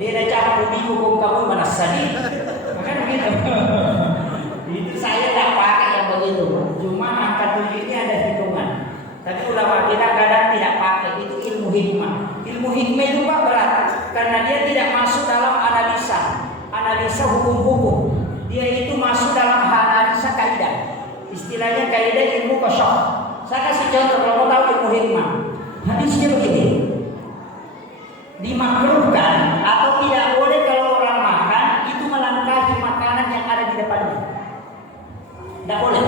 Dia ada campur minggu kong kamu manasani. Makanya begitu. Itu saya tak pakai yang begitu. Cuma angka 7 ini ada hitungan. Tapi ulama kita kadang tidak pakai. Itu ilmu hikmah. Ilmu hikmah itu Pak berat, karena dia tidak masuk dalam analisa hukum-hukum. Dia itu masuk dalam analisa kaidah. Istilahnya kaidah ilmu kosong. Saya kasih contoh kalau mau tahu ilmu hikmah. Hadisnya begini. Dimakruhkan atau tidak boleh kalau orang makan itu melangkahi makanan yang ada di depannya. Tidak boleh.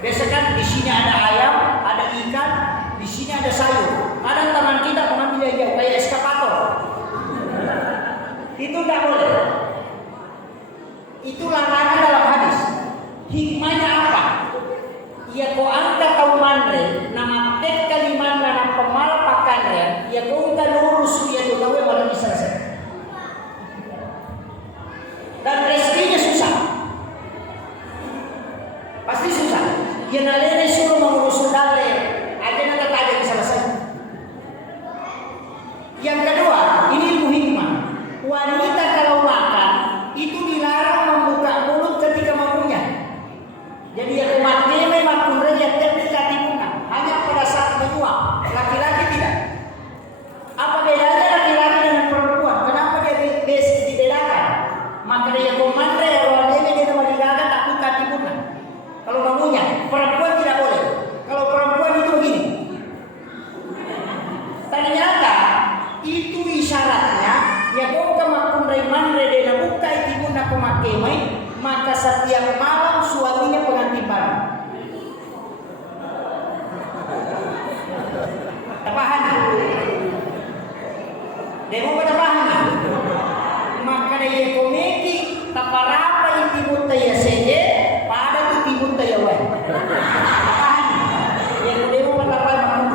Biasa kan di sini ada ayam, ada ikan, di sini ada sayur. Ada tangan kita mengambil yang jauh kayak eskavator. Itu tidak boleh. Itu larangan dalam hadis. Hikmahnya apa? Ya ko angka kau manre nama tek kaliman na pemal pakannya ya kau kan lurus ya tu tahu malam selesai. Yang nalene suruh mengurus sundale, aja nanti ada yang selesai. Yang kedua, ini ilmu hikmah. Wanita kalau makan itu dilarang membuka mulut ketika makunya. Jadi yang mati memang kurangnya ketika timunan, hanya pada saat menyuap. Laki-laki tidak. Apa bedanya laki-laki dengan perempuan? Kenapa dia dibedakan? Maka dia komandre orang ini dia meninggalkan tak buka timunan. Kalau mamunya, perempuan tidak boleh. Kalau perempuan itu begini. Ternyata itu isyaratnya ya kau kemakun remandre dia buka timunan kemakemai, maka setiap malam suaminya pengantin baru. Tapahan. Demo pada bahan. Maka dia komedi taparapa itibut taya seje pada itibut taya wai. Yang demo pada bahan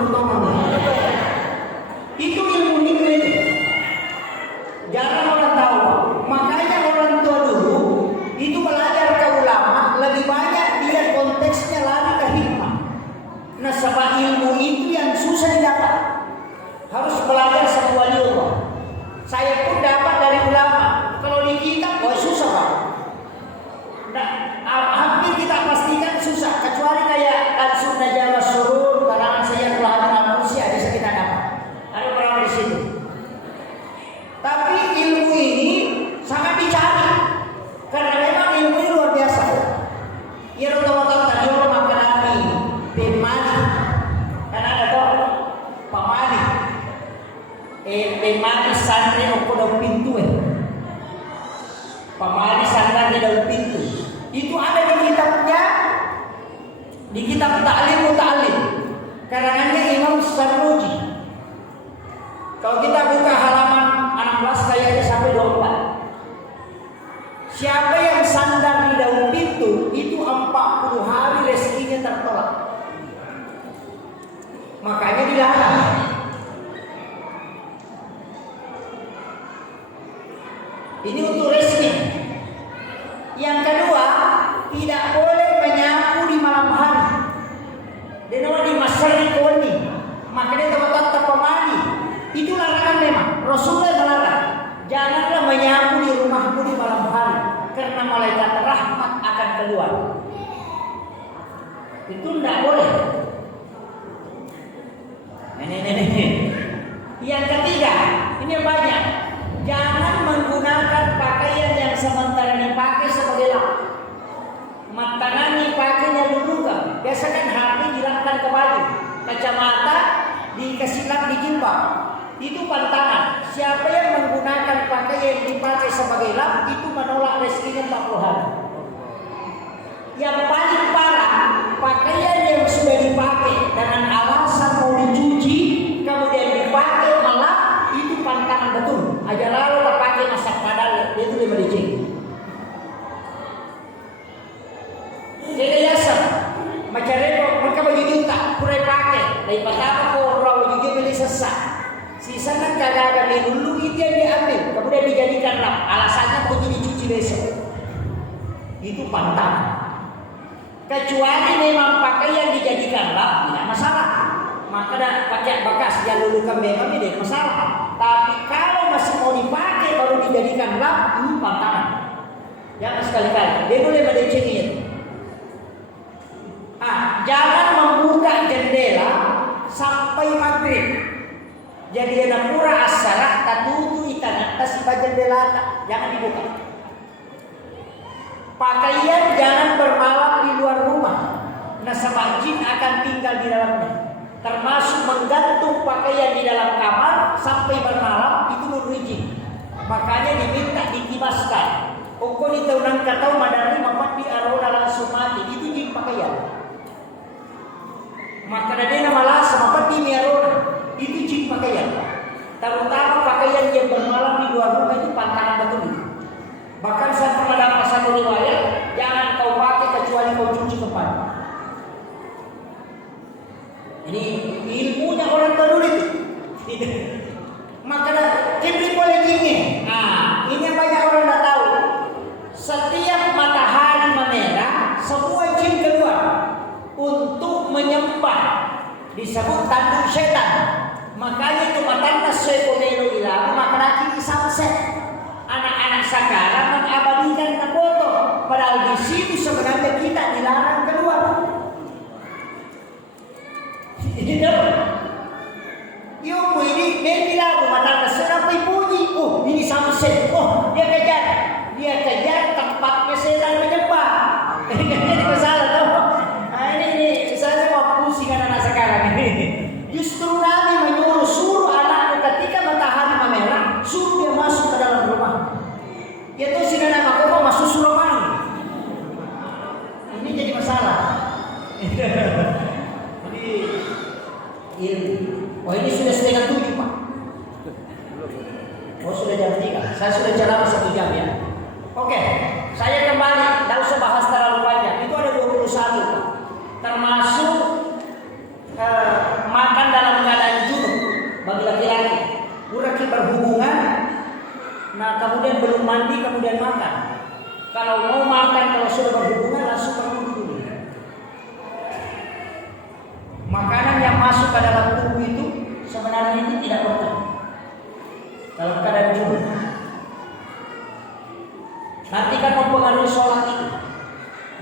itu ilmu hikmah itu. Jangan orang tahu. Makanya orang tua dulu itu belajar ke ulama lebih banyak dia konteksnya lari ke hikmah. Nah, sebab ilmu itu yang susah didapat. Harus belajar sebuah ilmu. Saya pun dapat dari ulama. Kalau di kitab, susah Pak. Nah, hampir kita pastikan susah. Kecuali kayak Al-Sunnah Jawa Surur, karangan saya Tuhan manusia di sekitar dapat. Ada orang di situ. Tapi ilmu ini sangat dicari. Karena memang ilmu ini luar biasa. Ya rata-rata tajur makanani, pemani. Karena ada kok pamani. Pemani santri okudau pintu pamani santri dalam pintu. Itu ada di kitabnya, di kitab Ta'lim Muta'allim. Karangannya Imam Sarnuji. Kalau kita buka halaman 16 kayaknya sampai 24. Siapa yang sandar di daun pintu itu 40 hari rezekinya tertolak. Makanya dilarang. Ini untuk rezeki. Yang kedua, tidak boleh menyapu di malam hari. Denau di masari koni. Makanya tempat terpemani. Itu larangan memang. Rasulullah melarang. Janganlah menyapu di rumahmu di malam hari, karena malaikat rahmat akan keluar. Itu tidak boleh. Ini. Yang ketiga, ini banyak. Jangan menggunakan pakaian yang sementara dipakai sebagai lap. Matangani pakainya dulu kan. Biasa kan HP dilapkan ke baju, kacamata dikasih lap di jilbab. Itu pantangan. Siapa yang menggunakan pakaian yang dipakai sebagai lap itu menolak rezekinya 40 hari. Yang paling parah, pakaian yang sudah dipakai dengan alasan mau dicuci kemudian dipakai melap, itu pantangan betul. Aja lalu pakai masak padal itu 5 dijing. Jadi yasar macam repot mereka baju juta kurai pakai dari patapa ko raw juga beli sesak. Sisa kan kagak ada dulu itu yang diambil kemudian dijadikan lap. Alasannya untuk dicuci besok. Itu pantangan. Kecuali memang pakaian dijadikan lap tidak masalah. Maka dah pakai bekas yang lulukan memang tidak masalah. Tapi kalau masih mau dipakai baru dijadikan lap, ini pantangan. Jangan sekali-kali. Dia boleh mendecengin. Jangan membuka jendela sampai maghrib. Jadi ada pura asyarat tatutu ikan atas jendela jangan dibuka. Pakaian jangan bermalam di luar rumah. Nasabah jin akan tinggal di dalamnya. Termasuk menggantung pakaian di dalam kamar sampai bermalam itu menurut jin. Makanya diminta dikibaskan. Pokok itu nang katau madari mamat di arona langsung mati itu jin pakaian. Maka ada nama lah mamat di arona itu jin pakaian. Terutama pakaian yang bermalam di luar rumah itu pantangan betul itu. Bahkan saya pernah dapat satu riwayat, jangan kau pakai kecuali kau cuci kepala. Ini ilmunya orang tua dulu itu. Maka kibri boleh gini. Ini yang banyak orang tidak tahu. Setiap matahari memerah, semua jin keluar. disebut tanduk setan. Makanya itu matanda sekomelo ilamu maka kini samset. Anak-anak sekarang mengabadikan foto, padahal di situ sebenarnya kita dilarang keluar. Yuk ini dia bilang matanda serampai bunyi. Oh ini samset. Oh dia kejar tempatnya setan menyembah. Jadi masalah tuh. Nah ini saya mau pusing anak sekarang ini. Justru Nabi suruh anaknya ketika matahari memerah, suruh dia masuk ke dalam rumah. Ya tuh si anak aku masuk surau. Ini jadi masalah. Ini sudah 6:30 Pak. Oh sudah jam 3. Saya sudah ceramah 1 jam ya. Oke, saya kembali. Tidak usah bahas terlalu banyak. Itu ada 21 Pak. Termasuk makan dalam keadaan junub bagi laki-laki. Uraki berhubungan, nah kemudian belum mandi kemudian makan. Kalau mau makan kalau sudah berhubungan langsung berwudu dulu. Makanan yang masuk ke dalam tubuh itu sebenarnya itu tidak boleh dalam keadaan junub. Nanti kan mempengaruhi sholat itu.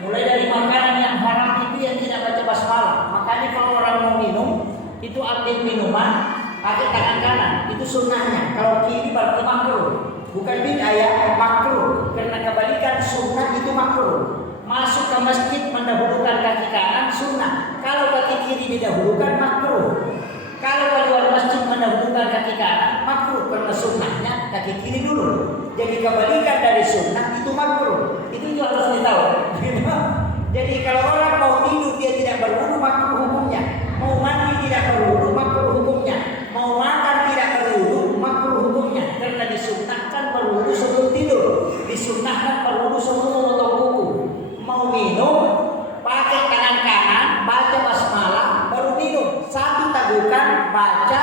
Mulai dari makanan yang haram itu yang tidak baca basmalah. Makanya kalau orang mau minum itu ambil minuman pakai tangan kanan, itu sunnahnya. Kalau kiri berarti makruh. Bukan bid'ah ya, makruh. Karena kebalikan sunnah itu makruh. Masuk ke masjid mendahulukan kaki kanan sunnah. Kalau kaki kiri didahulukan makruh. Kalau keluar masjid mendahulukan kaki kanan makruh karena sunnahnya kaki kiri dulu. Jadi kebalikan dari sunnah itu makruh. Itu juga harus ditahu. Jadi kalau orang mau tidur dia tidak berwudu makruh hukumnya. Mau mandi tidak berwudu makruh hukumnya. Mau makan tidak berwudu makruh hukumnya. Karena disunnahkan berwudu sebelum tidur. Disunnahkan berwudu sebelum memotong kuku. Mau minum pakai tangan kanan baca basmalah baru minum. Satu tagukan baca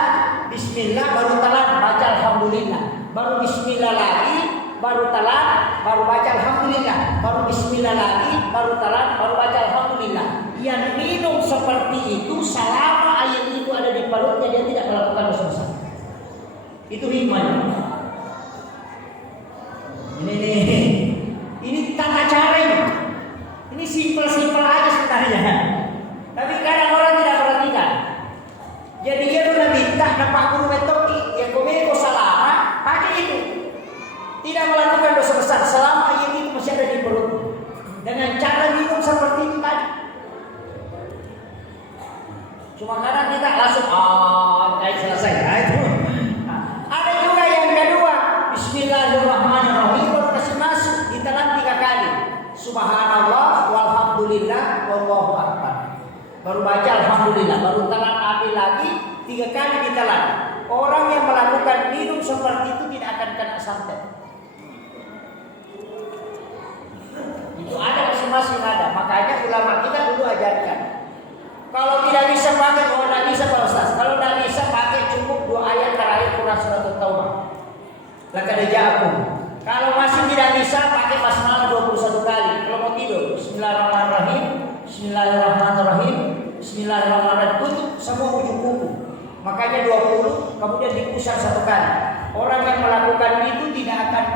bismillah baru telan baca alhamdulillah. Baru bismillah lagi baru telan, baru baca alhamdulillah, baru bismillah lagi, baru telan, baru baca alhamdulillah. Yang minum seperti itu selama ayat itu ada di perutnya dia tidak melakukan dosa besar. Itu hikmahnya. Ini tata caranya. Ini simpel-simpel aja sebenarnya. Tapi kadang orang tidak perhatikan. Jadi dia udah minta nampak guru metoki, ya komeko selama pakai itu. Tidak melakukan dosa besar selama ayat itu masih ada di perut. Dengan cara minum seperti itu tadi. Cuma kadang kita langsung kayak selesai. Nah, itu. Ada juga yang kedua, bismillahirrahmanirrahim baru kasih masuk ditelan 3 kali. Subhanallah walhamdulillah wallahu akbar. Baru baca alhamdulillah, baru telan ambil lagi 3 kali ditelan. Orang yang melakukan minum seperti itu tidak akan kena santet. Itu ada masing-masing ada. Makanya ulama kita dulu ajarkan. Kalau tidak bisa pakai, tidak bisa Pak Ustaz. Kalau tidak bisa pakai cukup 2 ayat terakhir Quran surat At-Taubah. Laqad ja'akum. Kalau masih tidak bisa pakai basmalah 21 kali. Kalau mau tidur, bismillahirrahmanirrahim, bismillahirrahmanirrahim, bismillahirrahmanirrahim. Tutup semua ujung kuku. Makanya 20 kemudian dipusat 1 kali. Orang yang melakukan itu tidak akan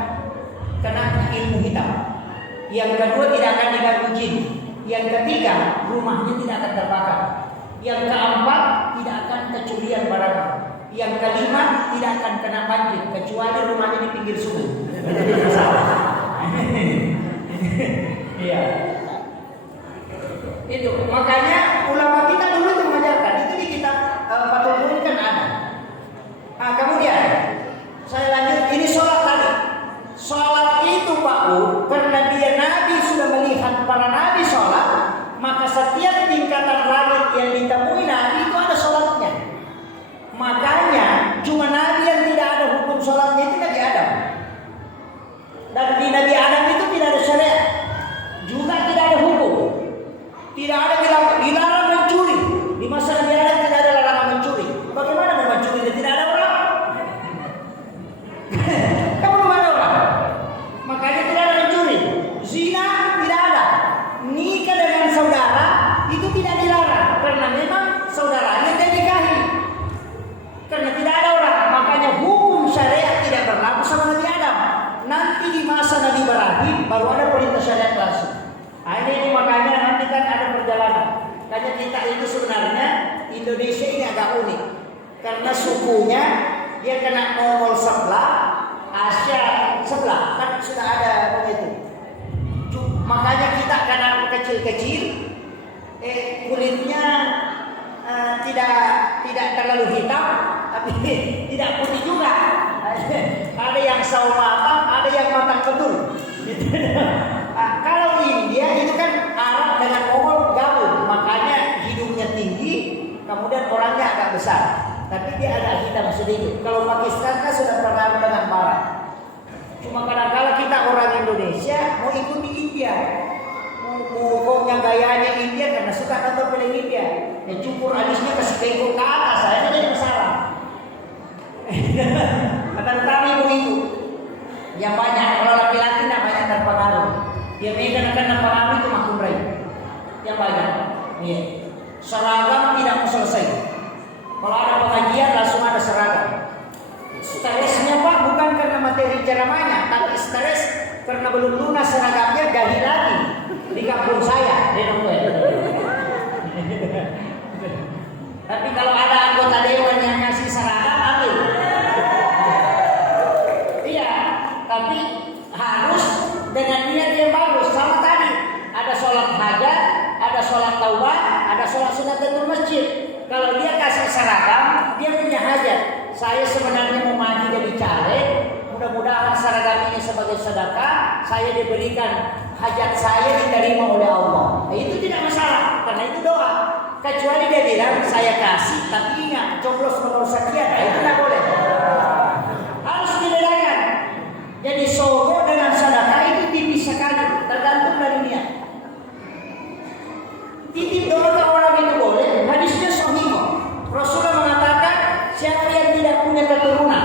kena ilmu hitam. Yang kedua tidak akan diganggu jin. Yang ketiga rumahnya tidak akan terbakar. Yang keempat tidak akan kecurian barang. Yang kelima tidak akan kena banjir kecuali rumahnya di pinggir sungai. Jadi masalah. Iya. Itu makanya ulama kita dulu itu mengajarkan itu di kitab Fathul Mu'in kan ada. Kemudian saya lanjut ini sholat tadi. Sholat itu Pak Bu, karena dia Nabi sudah melihat para Nabi sholat, maka setiap tingkatan langit yang ditemui Nabi itu ada sholatnya. Makanya cuma Nabi yang tidak ada hukum sholatnya itu Nabi Adam. Dan di Nabi Adam itu tidak ada syariat, juga tidak ada hukum, tidak ada dilarang mencuri. Di masa Nabi Adam tidak ada larangan mencuri. Bagaimana mau mencuri dan tidak ada orang? Makanya tidak ada mencuri. Zina tidak ada. Nikah dengan saudara itu tidak dilarang karena memang saudaranya jadi baru ada perintah syariat langsung. Nah, ini makanya nanti kan ada perjalanan. Karena kita itu sebenarnya Indonesia ini agak unik. Karena sukunya dia kena Mongol sebelah, Asia sebelah, kan sudah ada begitu. Makanya kita karena kecil-kecil, kulitnya tidak terlalu hitam, tapi tidak putih juga. Ada yang sawo matang, ada yang matang betul. Kalau India itu kan Arab dengan Mongol gabung, makanya hidungnya tinggi, kemudian orangnya agak besar. Tapi dia ada hitam sedikit. Kalau Pakistan kan sudah pernah dengan barat. Cuma kadang-kadang kita orang Indonesia mau ikuti India, pokoknya gayanya India karena suka nonton film India. Ya cukur alisnya kasih bengkok ke atas, saya kan jadi masalah. Akan kami begitu. Yang banyak kalau laki-laki tidak banyak terpengaruh. Dia megan akan terpengaruh itu makum rai. Yang banyak. Iya. Seragam tidak mau selesai. Kalau ada pengajian langsung ada seragam. Stresnya Pak bukan karena materi ceramahnya, tapi stres karena belum lunas seragamnya ganti lagi di kampung saya. Tapi kalau ada anggota dewan yang ngasih seragam, ambil. Iya, tapi harus dengan niat yang bagus. Sama tadi, ada sholat hajat, ada sholat taubat, ada sholat sunnatul masjid. Kalau dia kasih seragam, dia punya hajat. Saya sebenarnya mau maju jadi caleg, mudah-mudahan seragam ini sebagai sedekah, saya diberikan hajat saya diterima oleh Allah. Nah, itu tidak masalah, karena itu doa. Kecuali dia bilang saya kasih, tapi ingat coblos nomor sekian, nah, itu tidak boleh. Harus dibedakan. Jadi sogo dengan sedekah itu dipisahkan, tergantung dari niat. Titip doa ke orang itu boleh, hadisnya sahih. Rasulullah mengatakan siapa yang tidak punya keturunan,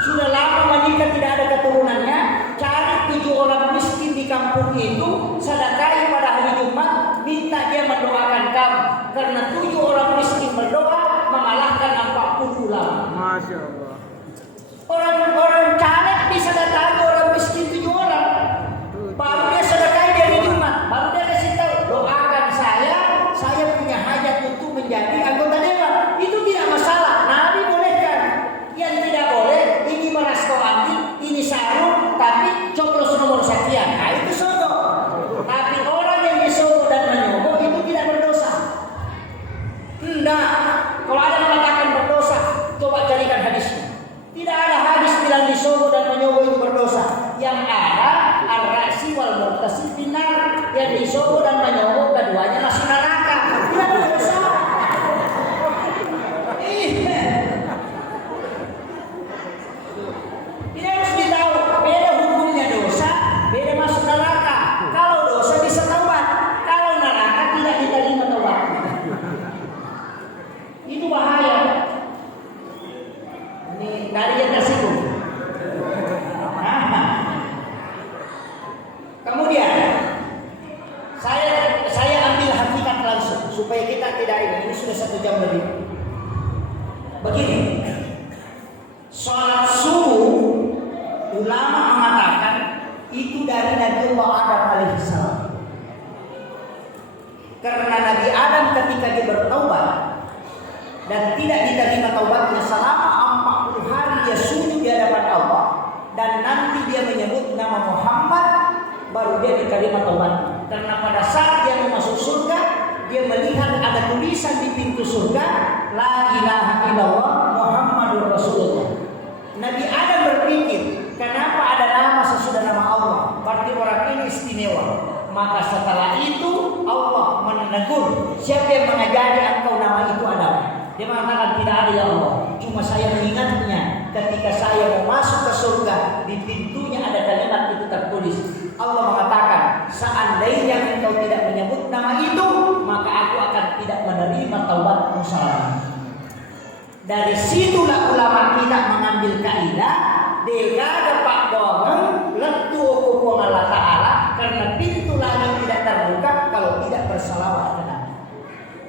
sudah lama menikah tidak ada keturunannya, cari 7 orang miskin di kampung itu, sedekahi pada hari Jumat, minta dia mendoakan kamu, karena 7 orang miskin berdoa mengalahkan 40 ulama. Masya Allah. Orang caleg bisa datangi orang miskin 7 orang, baru dia sedekahi dari Jumat, baru dia kasih tahu doakan saya punya hajat untuk menjadi anggota dewan. Itu tidak masalah, Nabi bolehkan. Yang tidak boleh, ini beras kau ambil, ini sarung, tapi coblos nomor sekian. Nah itu sogo. Tapi orang yang disogo dan menyogok itu tidak berdosa. Tidak. Kalau ada yang mengatakan berdosa, coba carikan hadisnya. Tidak ada hadis bilang disogo dan menyogok itu berdosa. Yang ada ar-rasi wal murtasi binar. Yang disogo dan menyogok keduanya masih neraka. Tidak berdosa. Ini harus ditahu, beda hukumnya dosa, beda masuk neraka. Kalau dosa bisa taubat, kalau neraka tidak diterima taubat. Itu bahaya. Ini dari yang tersinggung. Kemudian saya ambil hakikat langsung supaya kita tidak ini sudah 1 jam lebih. Begini, sholat subuh ulama mengatakan itu dari Nabi Allah Adam alaihissalam. Karena Nabi Adam ketika dia bertaubat dan tidak diterima taubatnya selama 40 hari dia sujud di hadapan Allah dan nanti dia menyebut nama Muhammad, baru dia diterima taubat. Karena pada saat dia masuk surga, dia melihat ada tulisan di pintu surga, la ilaha illallah Muhammadur Rasulullah. Nabi Adam berpikir, kenapa ada nama sesudah nama Allah? Berarti orang ini istimewa. Maka setelah itu Allah menegur, siapa yang mengajari engkau nama itu Adam? Dia mengatakan tidak ada ya Allah. Cuma saya mengingatnya ketika saya mau masuk ke surga, di pintunya ada kalimat itu tertulis. Allah mengatakan, seandainya engkau tidak menyebut nama itu, maka aku akan tidak menerima taubatmu selama. Dari situlah ulama kita mengambil kaidah dega dapat doang letu hukum Allah Ta'ala, karena pintu langit tidak terbuka kalau tidak bersalawat ke Nabi.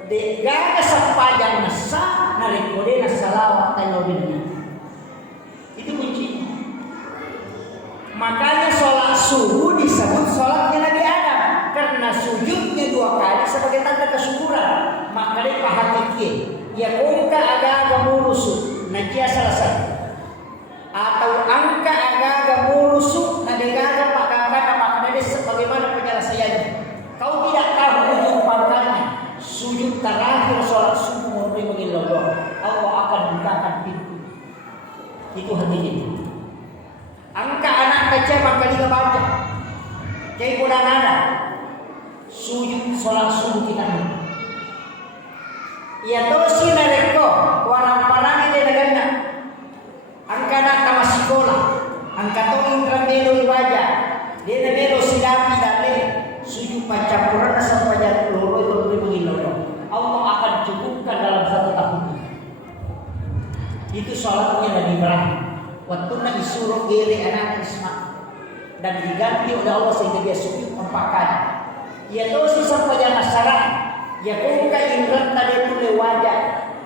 Dega sepanjang nasa narikode nasalawat tayyibin. Itu kuncinya. Makanya sholat subuh disebut sholatnya Nabi Adam karena sujudnya 2 kali sebagai tanda kesyukuran. Maka dia pahami ya kongka aga murusuk nah dia salah satu atau angka aga murusuk nah dia gagal maka dia sebagaimana penyelesaiannya. Kau tidak tahu ujung pangkalnya. Sujud terakhir sholat subuh menerima Allah, Allah akan bukakan pintu. Itu hatinya. Angka anak kecil maka dia baca. Jadi bulan anak sujud sholat subuh kita. Ya tosi nareko warang panang dia negara. Angka anak tamas sekolah. Angka to indra melo ibaja. Dia melo silapi dale. Sujud pancapura sampai jadi loro itu mengilono. Allah akan cukupkan dalam 1 tahun. Itu sholatnya Nabi Ibrahim. Waktu Nabi suruh gere anak Ismail dan diganti oleh Allah sehingga dia sujud 4 kali. Ya tosi sampai jadi masyarakat. Ya kongka indra tadi itu wajah.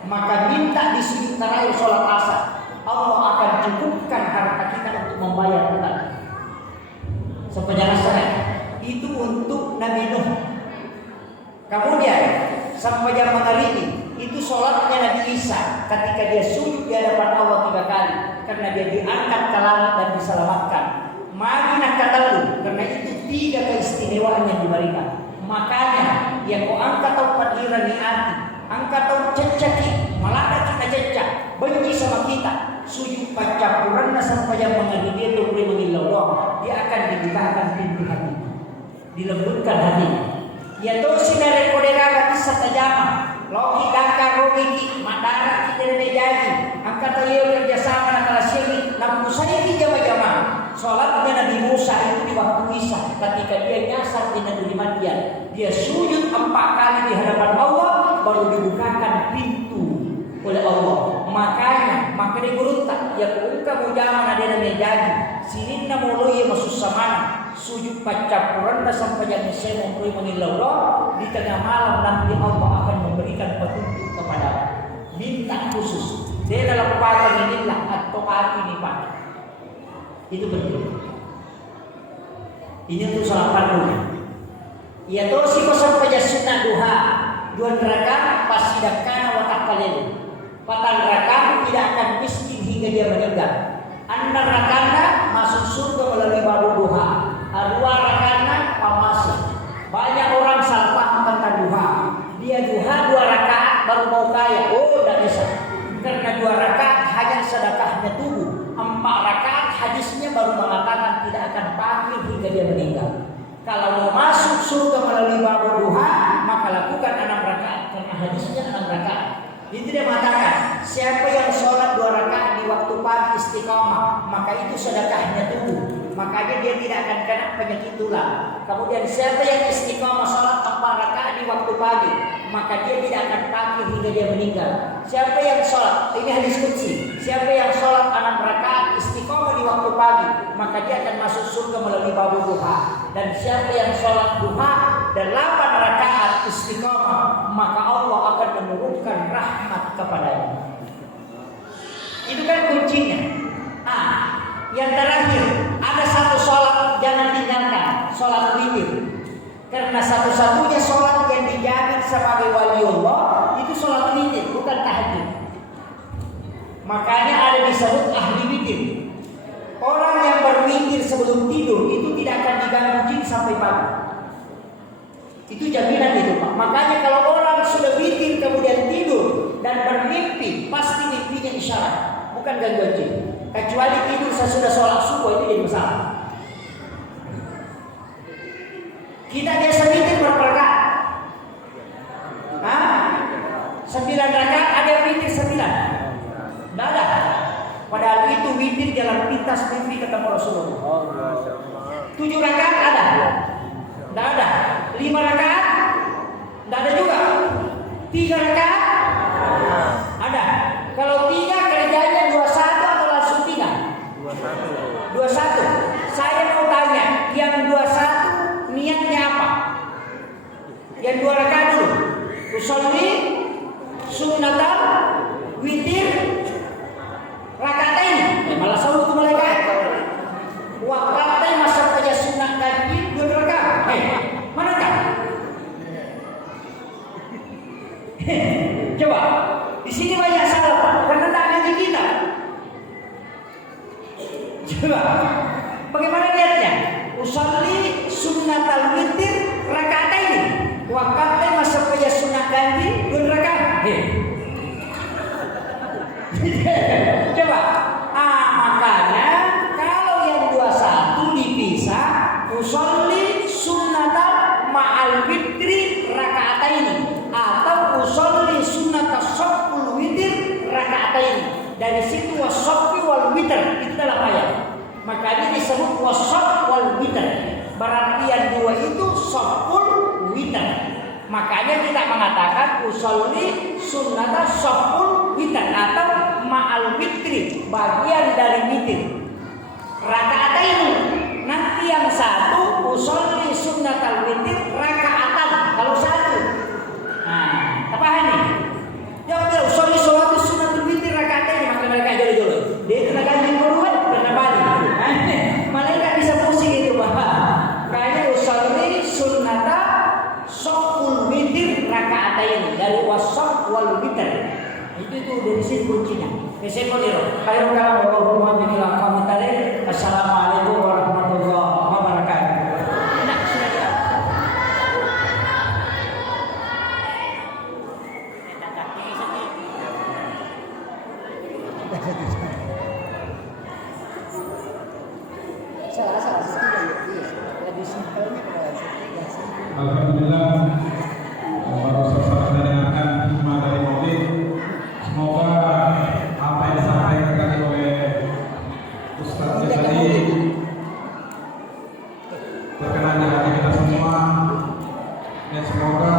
Maka minta di sujud terakhir sholat asar. Allah akan cukupkan harta kita untuk membayar hutang. Sampai jadi masyarakat. Itu untuk Nabi Nuh. Kemudian sampai jam mengalami itu sholatnya Nabi Isa ketika dia sujud di hadapan Allah 3 kali karena dia diangkat ke langit dan diselamatkan. Madinah katalu karena itu 3 keistimewaan yang diberikan. Makanya yang kau angkat tau padiran ni hati, angkat tau cecaki, malada kita cecak, benci sama kita. Sujud pacapuran sampai jam mengalami dia tu boleh mengilau dia akan dibukakan pintu hati. Dilembutkan hati. Ya to sinare kodera kisah tajama. Loki dangka rogi madara kita jadi. Angkat tayo kerjasama nakala sini. Namun saya di jama-jama. Salatnya Nabi Musa itu di waktu Isa ketika dia nyasar di negeri Madian. Dia sujud 4 kali di hadapan Allah baru dibukakan pintu oleh Allah. Maka dia beruntak. Ya kuungka mujama nadena jadi. Sinin na mulai masuk samana. Sujud pacapuran sampai jadi saya memberi mengilau di tengah malam nanti Allah akan memberikan petunjuk kepada minta khusus dia dalam pakai inilah atau hati ini pak itu penting ini untuk salat fardunya ya to si sampai jadi sunnah duha 2 rakaat pasidakana wa taqalil 4 rakaat tidak akan miskin hingga dia meninggal 6 rakaat masuk surga melalui babu duha 2 rakaat masuk. Banyak orang salah paham tentang duha. Dia duha 2 rakaat baru mau kaya. Oh, tidak bisa. Karena 2 rakaat hanya sedekahnya tubuh. 4 rakaat hadisnya baru mengatakan tidak akan fakir hingga dia meninggal. Kalau mau masuk surga melalui babu duha, maka lakukan 6 rakaat karena hadisnya 6 rakaat. Itu dia mengatakan, siapa yang sholat 2 rakaat di waktu pagi istiqamah, maka itu sedekahnya tubuh. Makanya dia tidak akan kena penyakit tulang. Kemudian siapa yang istiqamah salat 4 rakaat di waktu pagi, maka dia tidak akan fakir hingga dia meninggal. Siapa yang salat, ini hadis qudsi, siapa yang salat 6 rakaat istiqamah di waktu pagi, maka dia akan masuk surga melalui babu duha. Dan siapa yang salat duha 8 rakaat istiqamah, maka Allah akan menurunkan rahmat kepadanya. Itu kan kuncinya. Yang terakhir, ada 1 sholat jangan tinggalkan, sholat witir. Karena satu-satunya sholat yang dijamin sebagai wali Allah itu sholat witir, bukan tahajud. Makanya ada disebut ahli witir. Orang yang berwitir sebelum tidur itu tidak akan diganggu jin sampai pagi. Itu jaminan itu Pak. Makanya kalau orang sudah witir kemudian tidur dan bermimpi, pasti mimpinya isyarat, bukan gangguan jin. Kecuali tidur sesudah sholat subuh itu jadi masalah. Kita biasa witir berapa rakaat? 9 rakaat, ada yang witir 9. Tidak ada. Padahal itu witir jalan pintas mimpi ketemu Rasulullah. 7 rakaat ada? Tidak ada. 5 rakaat? Tidak ada juga. 3 rakaat? Ada. Kalau 3 kerjanya 21 atau langsung 3? 21. Saya mau tanya, yang 21 niatnya apa? Yang 2 rakaat dulu. Usolli sunnatal witir rakatain. Malah sahur itu malaikat. Waqatain masa saja Coba, di sini banyak salah Pak, karena tak ngaji kita. Coba, bagaimana lihatnya? Usalli sunnatal witir rakaatain. Wakatnya masa punya sunnah ganti 2 rakaat. Coba, makanya kalau yang 21 dipisah, usolli sunnatal ma'al witri raka'ataini atau usolli sunnatal soful witir raka'ataini. Dari situ wasoffi wal witr itu dalam ayat. Makanya disebut wasof wal witr. Berarti yang 2 itu soful witr. Makanya kita mengatakan usolli sunnatal soful witr atau ma'al witri, bagian dari witir. Raka'ataini. Nanti yang 1 usolli sunnatal witir raka'atan. Kalau 1. Nah, apa ini? Yang dia usolli sunnatal witir raka'ataini, maka mereka jolo-jolo. Dia kena ganti keluar, kena balik. Malaikat bisa pusing itu Bapak. Kayaknya usolli sunnatal soful witir raka'ataini dari wasof wal witir. Itu dari sini kuncinya. Assalamualaikum warahmatullahi wabarakatuh. Nah, sudah kita. Alhamdulillah, baru selesai mendengarkan hikmah dari Maulid. Semoga apa yang disampaikan tadi oleh Ustaz tadi berkenan di hati kita semua, dan semoga